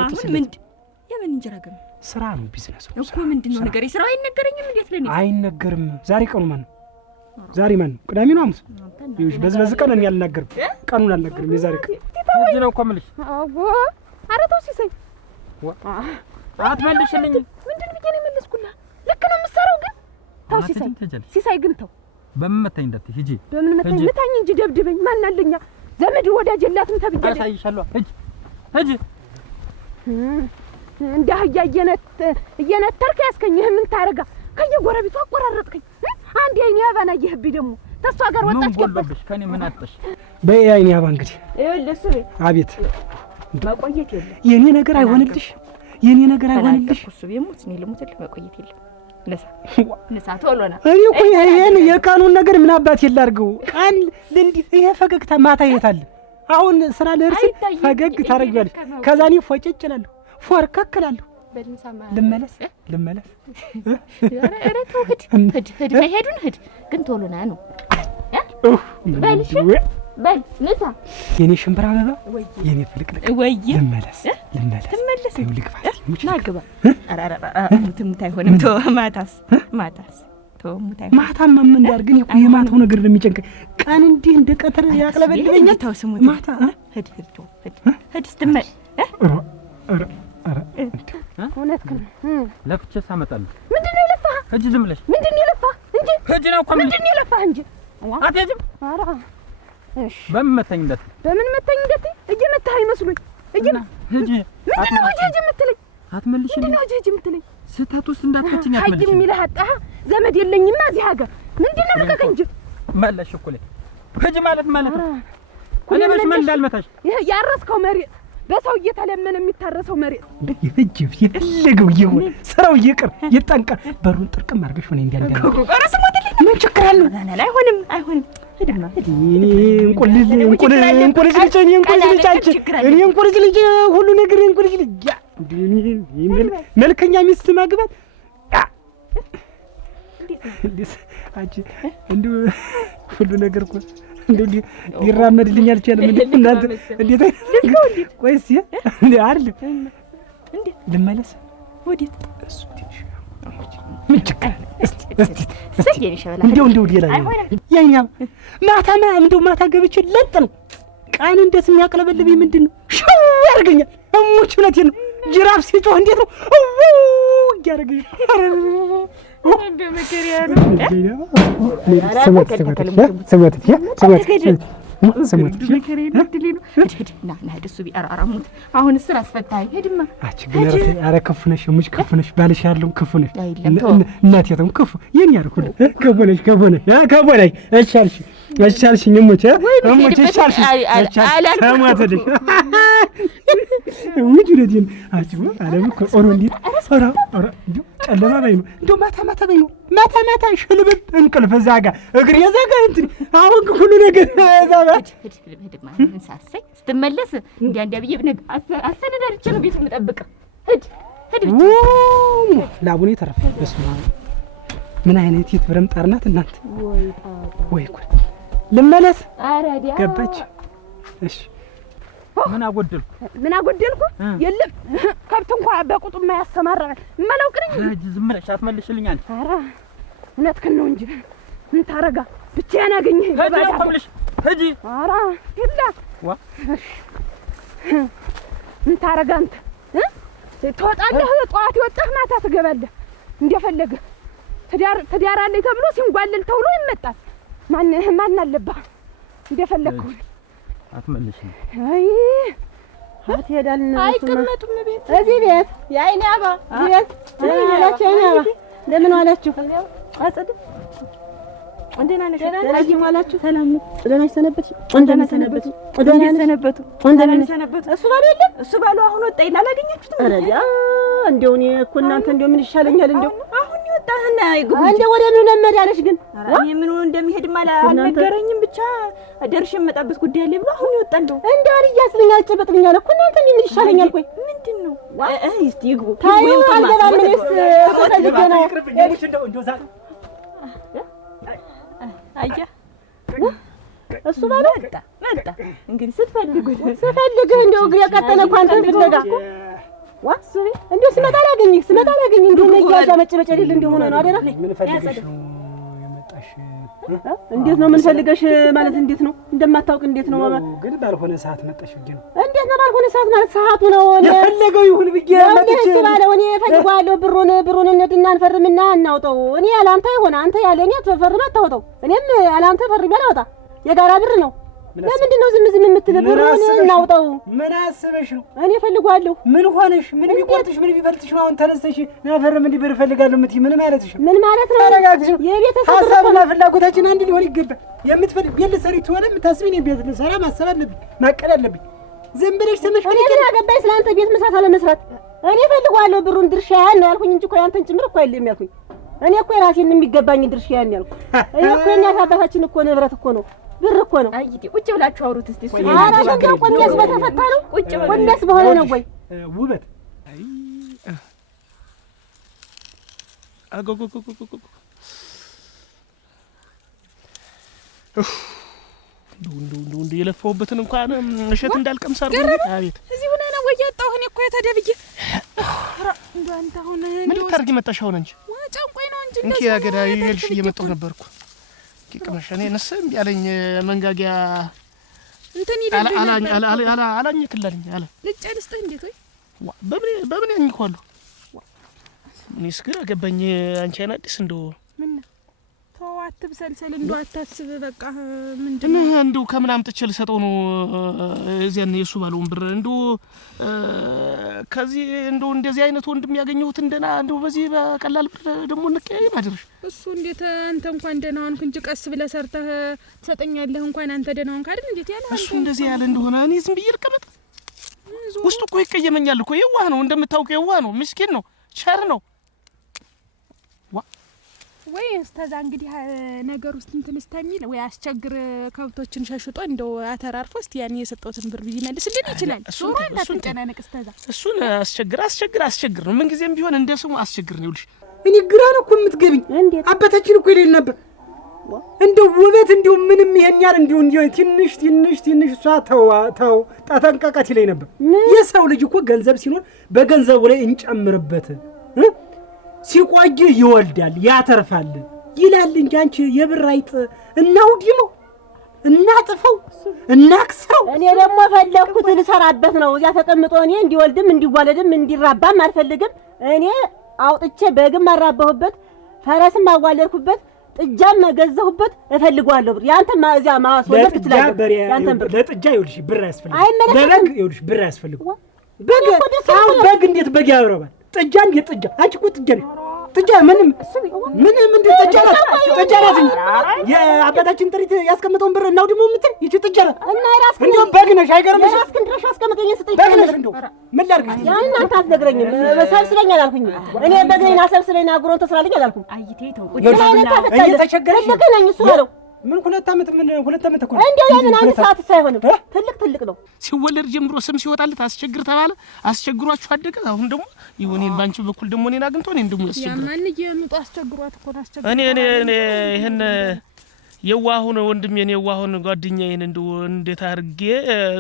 የምን እንጀራ ገመድ ስራ ነው ቢዝነስ ነው እኮ ምንድነው ነገር ስራው አይነገረኝም እንዴት ለኔ አይነገርም ዛሬ ቀኑ ማን ነው ቅዳሜ ነው ሐሙስ ይኸውሽ በዚህ ቀን እኔ አልናገርም ቀኑን አልናገርም የዛሬ ቀን እጅ ነው እኮ የምልሽ አዎ ኧረ ተው ሲሳይ አትመልሽልኝ ምንድን ብዬሽ ነው የመለስኩልህ ልክ ነው የምትሰራው ግን ተው ሲሳይ ግን ተው በምን መታኝ እንዳትይ ሂጂ በምን መታኝ ልታኝ እንጂ ደብድበኝ ማን አለኛ ዘመድ ወዳጅ የላትም ተብዬሽ አሳይሻለሁ ሂጂ እንደ አህያ እየነተርክ ያስከኝህ ምን ታረጋ ከየጎረቤቱ አቆራረጥከኝ አንድ የኔ አባና ይህብኝ ደግሞ ተስፋ ጋር ወጣች ገባሽ ከኔ ምን አጥሽ በየኔ አባ እንግዲህ ይኸውልህ አቤት መቆየት የለም የኔ ነገር አይሆንልሽ እሱ ቢሞት እኔ ልሞትልህ መቆየት የለም ነሳ ቶሎና እኔ እኮ ይሄን የቃኑን ነገር ምን አባት ይላርገው ቃል እንዲህ ይሄ ፈገግታ ማታ ይታል አሁን ስራ ለርስ ፈገግ ታረጋለሽ ከዛ እኔ ፎጭጭላለሁ ፎርከክላለሁ ልመለስ ኧረ ተው ሂድ መሄዱን ሂድ ግን ቶሎ ና ነው በል ንሳ የኔ ሽምብራ አበባ የኔ ፍልቅልቅ ወይ ልመለስ ልግባት ናግባ ኧረ ትሙት አይሆንም ተው ማታስ ማታማ ምን እንዳርግ እኔ እኮ የማታው ነገር ነው የሚጨንቀኝ ቀን እንዲህ እንደ ቀትር ያቅለበልበኛል ተው ስሙት ማታ ሂድ ስትመል እውነት ግን ለፍቼ ሳመጣለሁ ምንድነው የለፋህ ሂጂ ዝም ብለሽ ምንድነው የለፋህ እንጂ ሂጂ ነው እኮ ምንድነው የለፋህ እንጂ አትሄጂም ኧረ እሺ በምን መታኝ እንዳትይ እየመታህ አይመስሉኝ ሂጂ ምንድነው ሂጂ የምትለኝ አትመልሽልኝ ምንድነው ሂጂ የምትለኝ ስህተት ውስጥ እንዳትከችኝ አትመልሽልኝ ሂጂ የሚልህ አጣህ ዘመድ የለኝማ እዚህ ሀገር ምንድነው ልቀቅ እንጂ መለሽ እኮ ላይ ሂጂ ማለት ነው እኔ በሽመል እንዳልመታሽ ይሄ ያረስከው መሬት በሰው እየተለመነ የሚታረሰው መሬት ይፈጅብ የፈለገው ይሁን ስራው ይቅር ይጠንቀር በሩን ጥርቅም አድርገሽ ሆነ እንዲያንዳንዱ ኧረ ስሞትልኝ ምን ችግር አለው አይሆንም ሂድማ እንቁልጅ ልጅ ሁሉ ነገር እንቁልጅ ልጅ መልከኛ ሚስት ማግባት አንቺ እንደው ሁሉ ነገር እኮ እንደው ሊራመድልኝ አልቻለም። እናንተ እንዴት ቆይ እስኪ አይደል እንዴ ልመለስ ወዴት እሱ ትንሽ እስቲ እንደው ሌላ ያኛ ማታ ገብቼ ለጥ ነው ቃን እንደስ የሚያቀለበልብኝ ምንድን ነው ሸው ያርገኛል። እሙች እውነቴን ነው። ጅራፍ ሲጮህ እንዴት ነው ያርገኛል። እንደ መከሪያ ነው ስሞት ደሱ ቢአራራሙት አሁን እስር አስፈታኝ ሄድማ አችግር አረ ክፉ ነሽ ሙች ክፉ ነሽ ባልሽ ያለው ክፉ ነሽ እናቴ ተም ክፉ የኛ አርኩል ክፉ ነሽ እቻልሽኝ ሙች እቻልሽኝ ሰማተልሽ ሙች ለዲን አጭው አለም እኮ ኦሮ እንዴት ኦራ ጨለማ ባይ ነው እንደው ማታ ባይ ነው ማታ ሽልብብ እንቅልፍ ዛጋ እግሬ ዛጋ እንትን አሁን ሁሉ ነገር ዛጋ ሄድማ እንሳሰይ ስትመለስ እንዲያ ብዬ ብነግ አሰነዳርቼ ነው ቤት የምጠብቅ ሄድ ላቡኔ ተረፈ በስማ ምን አይነት የትብረም ጣርናት እናንተ ወይ ጉድ ልመለስ አራዲያ ገባች እሺ ምን አጎደልኩ የለም ከብት እንኳን በቁጡ የማያሰማራ ማላውቅኝ ዝም ብለሽ አትመልሽልኝ አንቺ ኧረ እውነትህን ነው እንጂ ምን ታረጋ ብቻዬን አገኘህ ሂጂ ሂጂ ኧረ ይላ ዋ ምን ታረጋ አንተ ትወጣለህ ጠዋት ይወጣህ ማታ ትገባለህ እንደፈለገህ ትዳር አለኝ ተብሎ ሲንጓለል ተብሎ ይመጣል ማን አለብህ እንደፈለግህ አትመልሽኝ አይ አትሄዳልን አይቀመጡም ቤት እዚህ ቤት የአይኔ አባ ቤት ያላችሁ አይኔ አባ ለምን ዋላችሁ አጽድ እንደና ነሽ አይ ዋላችሁ ሰላም ነው ደህና ሰነበትሽ እንደና ሰነበቱ እሱ ባሉ የለም እሱ ባሉ አሁን ወጣ ይላል አላገኛችሁትም አረዳ እንደው እኔ እኮ እናንተ እንደው ምን ይሻለኛል እንደው አሁን ይወጣህና ይግቡ እንደ ወደ ምን ለመዳለሽ ግን እኔ ምን እንደሚሄድ አልነገረኝም ብቻ ደርሼ የመጣበት ጉዳይ አለ ብሎ አሁን ይወጣል እንደው አልያዝልኛል ጨበጥልኛል እኮ እናንተ ምን ይሻለኛል ቆይ ምንድነው እስቲ ይግቡ ታዩ አልገባም ምንስ ተፈልገ ነው እንደው ዛ አያ እሱ ባለ መጣ እንግዲህ ስትፈልጉ እንደው እግሬ ቀጠለ እንኳን ተፍለጋ ዋስ እንደው ስመጣ አላገኝህ እንደው መያዣ መጨበጨ አይደል እንደው ሆነ ነው አይደል ምን ፈልገሽ ነው የመጣሽ እንዴት ነው ምን ፈልገሽ ማለት እንዴት ነው እንደማታውቅ እንዴት ነው ግን ባልሆነ ሰዓት መጣሽ ብዬ ነው እንዴት ነው ባልሆነ ሰዓት ማለት ሰዓቱ ነው የፈለገው ይሁን ብዬ መጥቼ ባለው እኔ ፈልጓለሁ ብሩን እንድና እንፈርምና እናውጣው እኔ ያላንተ ይሆነ አንተ ያለኛ ተፈርማ ታውጣው እኔም ያላንተ ፈርም ያላውጣ የጋራ ብር ነው ለምንድን ነው ዝም የምትለብሩ እናውጣው ምን አስበሽ ነው እኔ ፈልጓለሁ ምን ሆነሽ ምን ቢቆርጥሽ ምን ቢበልጥሽ ነው አሁን ተነስተሽ ናፈርም እንዲ ብር ፈልጋለሁ ምት ምን ማለትሽ ምን ማለት ነው ተረጋግሽ የቤተሰብ ሐሳብና ፍላጎታችን አንድ ሊሆን ይገባል የምትፈልግ ቤት ልትሰሪ ትሆነ የምታስቢኝ ቤት ልሰራ ማሰብ አለብኝ ማቀድ አለብኝ ዝም ብለሽ ተመሽከሪ እኔ ግን አገባኝ ስላንተ ቤት መስራት አለ መስራት እኔ ፈልጓለሁ ብሩን ድርሻዬን ነው ያልኩኝ እንጂ እኮ ያንተን ጭምር እኮ አይደለም ያልኩኝ እኔ እኮ የራሴን የሚገባኝ ድርሻዬን ያልኩ እኔ እኮ የኛ አባታችን እኮ ንብረት እኮ ነው ብር እኮ ነው አይዲ ቁጭ ብላችሁ አውሩት እስቲ እሱ ኧረ እንደው ቆንደስ በተፈታ ነው ቁጭ ቆንደስ በሆነ ነው ወይ ውበት አይ አጎጎጎጎጎ እንዱ የለፈውበትን እንኳን እሸት እንዳልቀምስ አርጎ አቤት እዚህ ሆነ ነው ወይ ያጣው እኔ እኮ የተደብዬ እንዱ አንተ አሁን ምን ልታርጊ መጣሽ አሁን አንቺ ጨንቆይ ነው እንጂ እንኪ ያገዳይ ይልሽ እየመጣሁ ነበርኩ ከመሸኔ ነስም ያለኝ መንጋጊያ እንትን ይደልኝ አላኝ ክላለኝ አለ ልጨርስህ እንዴት ወይ በምን ያኝኳሉ እኔስ ግራ ገባኝ አንቺ አናዲስ እንደው ምን ተው አትብሰልሰል እንደው አታስብ በቃ ምንድነው እንደው ከምን አምጥቼ ልሰጠው ነው እዚያን የሱ ባለውን ብር እንደው ከዚህ እንደው እንደዚህ አይነት ወንድም ያገኘሁት እንደና እንደው በዚህ በቀላል ብር ደግሞ እንቀያየም አድርሽ እሱ እንዴት አንተ እንኳን ደህና ሆንክ እንጂ ቀስ ብለህ ሰርተህ ትሰጠኛለህ እንኳን አንተ ደህና ሆንክ አይደል እንዴት ያለ እሱ እንደዚህ ያለ እንደሆነ እኔ ዝም ብዬ ልቀመጥ ውስጡ እኮ ይቀየመኛል እኮ የዋህ ነው እንደምታውቀው የዋህ ነው ምስኪን ነው ቸር ነው ወይ እስከዛ እንግዲህ ነገር ውስጥ እንትን እስከሚል ወይ አስቸግር ከብቶችን ሸሽጦ እንደው አተራርፎ እስቲ ያን የሰጠውትን ብር ቢመልስልን ይችላል እሱን ተጨናነቅ እስከዛ እሱን አስቸግር ነው ምን ጊዜም ቢሆን እንደ ስሙ አስቸግር ነው ይልሽ እኔ ግራ ነው እኮ የምትገቢኝ አባታችን እኮ ይለኝ ነበር እንደው ውበት እንደው ምንም ይሄን ያህል እንደው ትንሽ እሷ ተው ተጠንቀቀት ይለኝ ነበር። የሰው ልጅ እኮ ገንዘብ ሲኖር በገንዘቡ ላይ እንጨምርበት ሲቆይ ይወልዳል ያተርፋል ይላል እንጂ አንቺ የብር አይጥ እናውዲ ነው እናጥፈው እናክሰው። እኔ ደግሞ ፈለኩት ልሰራበት ነው። እዚያ ተቀምጦ እኔ እንዲወልድም እንዲዋለድም እንዲራባም አልፈልግም። እኔ አውጥቼ በግም አራባሁበት ፈረስም አዋለድኩበት ጥጃም ገዛሁበት እፈልጋለሁ ብር ያንተም እዚያ ማስወለድ ትችላለህ። ያንተም ብር ለጥጃ ይኸውልሽ ብር ያስፈልጋል። ለበግ ይኸውልሽ ብር ያስፈልጋል። በግ እንዴት በግ ያብረባል? ጥጃ እንዴት ጥጃ? አንቺ እኮ ጥጃ ነሽ። ጥጃ ምንም እንዴት ጥጃ ናት? ጥጃ ናት። የአባታችን ጥሪት ያስቀምጠውን ብር እናው ደግሞ የምትል ይቺ ጥጃ ናት። እና ራስህ እንደው በግ ነሽ አይገርምሽ? ራስህን ድረሽ አስቀምጠኝ ስጠኝ በግ ነሽ። እንደው ምን ላድርግሽ? ያን አንተ አትነግረኝም። ሰብስበኝ አላልኩኝ። እኔ በግ ነኝ ሰብስበኝ አጉሮን ተስራልኝ አላልኩም። አይቴ ተው እየተቸገረሽ ለገናኝ እሱ ነው። ምን 2 ዓመት እኮ እንደው ለምን አንድ ሰዓት ሳይሆንም ትልቅ ነው። ሲወለድ ጀምሮ ስም ሲወጣለት አስቸግር ተባለ። አስቸግሯችሁ አደገ። አሁን ደግሞ ይሁን ባንቺ በኩል ደግሞ እኔን አግኝቶ እኔን ደግሞ ያስቸግር ያማን እየምጡ አስቸግሯት እኮ አስቸግሯት። እኔ ይሄን የዋሁን ወንድሜን የዋሁን ጓደኛዬን እንደው እንዴት አድርጌ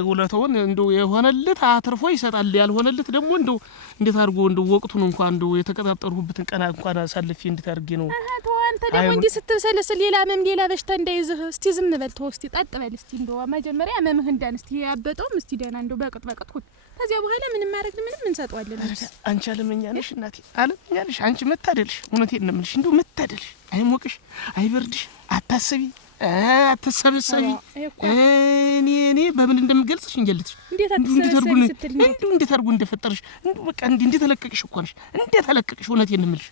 ውለታውን እንደው የሆነልት አትርፎ ይሰጣል፣ ያልሆነልት ደግሞ እንደው እንዴት አድርጎ እንደው ወቅቱን እንኳን እንደው የተቀጣጠሩበትን ቀና እንኳን አሳልፌ እንዴት አድርጌ ነው። አንተ ደግሞ እንዲህ ስትሰለስል ሌላ ሌላ በሽታ እንዳይዝህ እስቲ ዝም በል ተው፣ እስቲ ጠጥ በል እስቲ። እንደው መጀመሪያ መምህን እንዳን እስቲ ያበጠውም እስቲ ደህና እንደው በቅጥ ሁን። ከዚያ በኋላ ምንም ማድረግ ምንም እንሰጣለን። አንቺ አለመኛ ነሽ እናቴ፣ አለመኛ ነሽ አንቺ። መታደልሽ እውነቴን ነው የምልሽ። እንደው መታደልሽ አይሞቅሽ አይበርድሽ፣ አታስቢ አትሰበሰቢ። እኔ በምን እንደምገልጽሽ እንጀልትሽ እንዴት አድርጎ እንደፈጠርሽ በቃ እንዴት ተለቀቅሽ እኮ ነሽ። እንዴት ተለቀቅሽ እውነቴን ነው የምልሽ።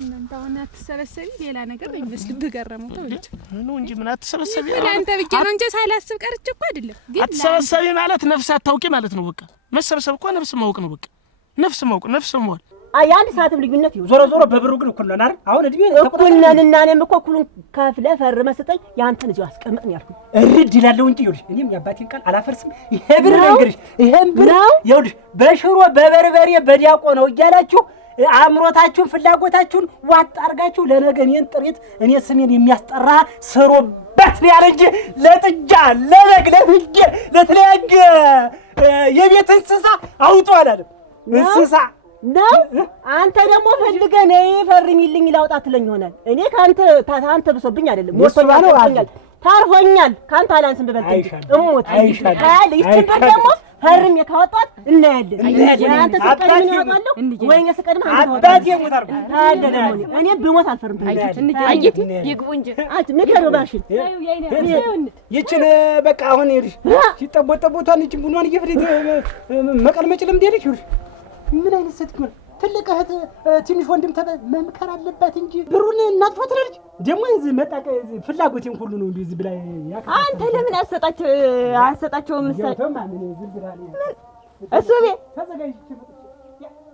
እናንተ አሁን አትሰበሰቢ ሌላ ነገር ይመስልብህ ገረመው ተውልጅ ነው እንጂ ምን አትሰበሰቢ አንተ ብቻ ነው እንጂ ሳላስብ ቀርቼ እኮ አይደለም። ግን አትሰበሰቢ ማለት ነፍስ አታውቂ ማለት ነው። በቃ መሰብሰብ እኮ ነፍስ ማወቅ ነው። በቃ ነፍስ ማወቅ ነፍስ መዋል የአንድ ሰዓትም ልዩነት ይኸው። ዞሮ በብሩ ግን እኩል ነን አይደል? አሁን እድሜ እኩል ነን እና እኔም እኮ እኩሉን ከፍለህ ፈርመህ ስጠኝ። ያንተን እዚሁ አስቀምጥን ያልኩኝ እርድ ይላለሁ እንጂ ይኸውልሽ እኔም የአባቴን ቃል አላፈርስም። ይሄ ብር ነገርሽ ይሄን ብር ይኸውልሽ በሽሮ በበርበሬ በዲያቆ ነው እያላችሁ አእምሮታችሁን ፍላጎታችሁን ዋጥ አድርጋችሁ ለነገ እኔን ጥሪት እኔ ስሜን የሚያስጠራ ስሩበት ያለ እንጂ ለጥጃ ለበግ ለፍየል ለተለያየ የቤት እንስሳ አውጡ አላለም። እንስሳ ነው አንተ ደግሞ ፈልገህ ነይ ፈርሚልኝ ላውጣ ትለኝ ይሆናል። እኔ ካንተ ብሶብኝ አይደለም ወጥቶኛል ታርፎኛል። ካንተ አላንስም በበልጥ እሞት አይሻል ይችላል ደግሞ ፈርም የካወጣት እናያለን። አንተ ሰቀድ ምን ያወጣለሁ ወይኔ ሰቀድ ማለት ነው። አባቴ ሞታር እኔ ብሞት አልፈርም። አየት ይግቡ እንጂ አት ምከረው ባሽን ይችን በቃ አሁን ይልሽ ሲጠቦጠቦቷን ይችን ቡኗን እየፈለተ መቀልመጭ ልምድ ይልሽ ምን አይነት ሴት ነው? ትልቅ እህት ትንሽ ወንድም መምከር አለባት እንጂ ብሩን እናጥፎ ትላለች። ደግሞ እዚህ መጣቀ ፍላጎቴን ሁሉ ነው እንደዚህ ብላ አንተ ለምን አሰጣቸው ምሳሌ እሱ ቤት ተዘጋጅ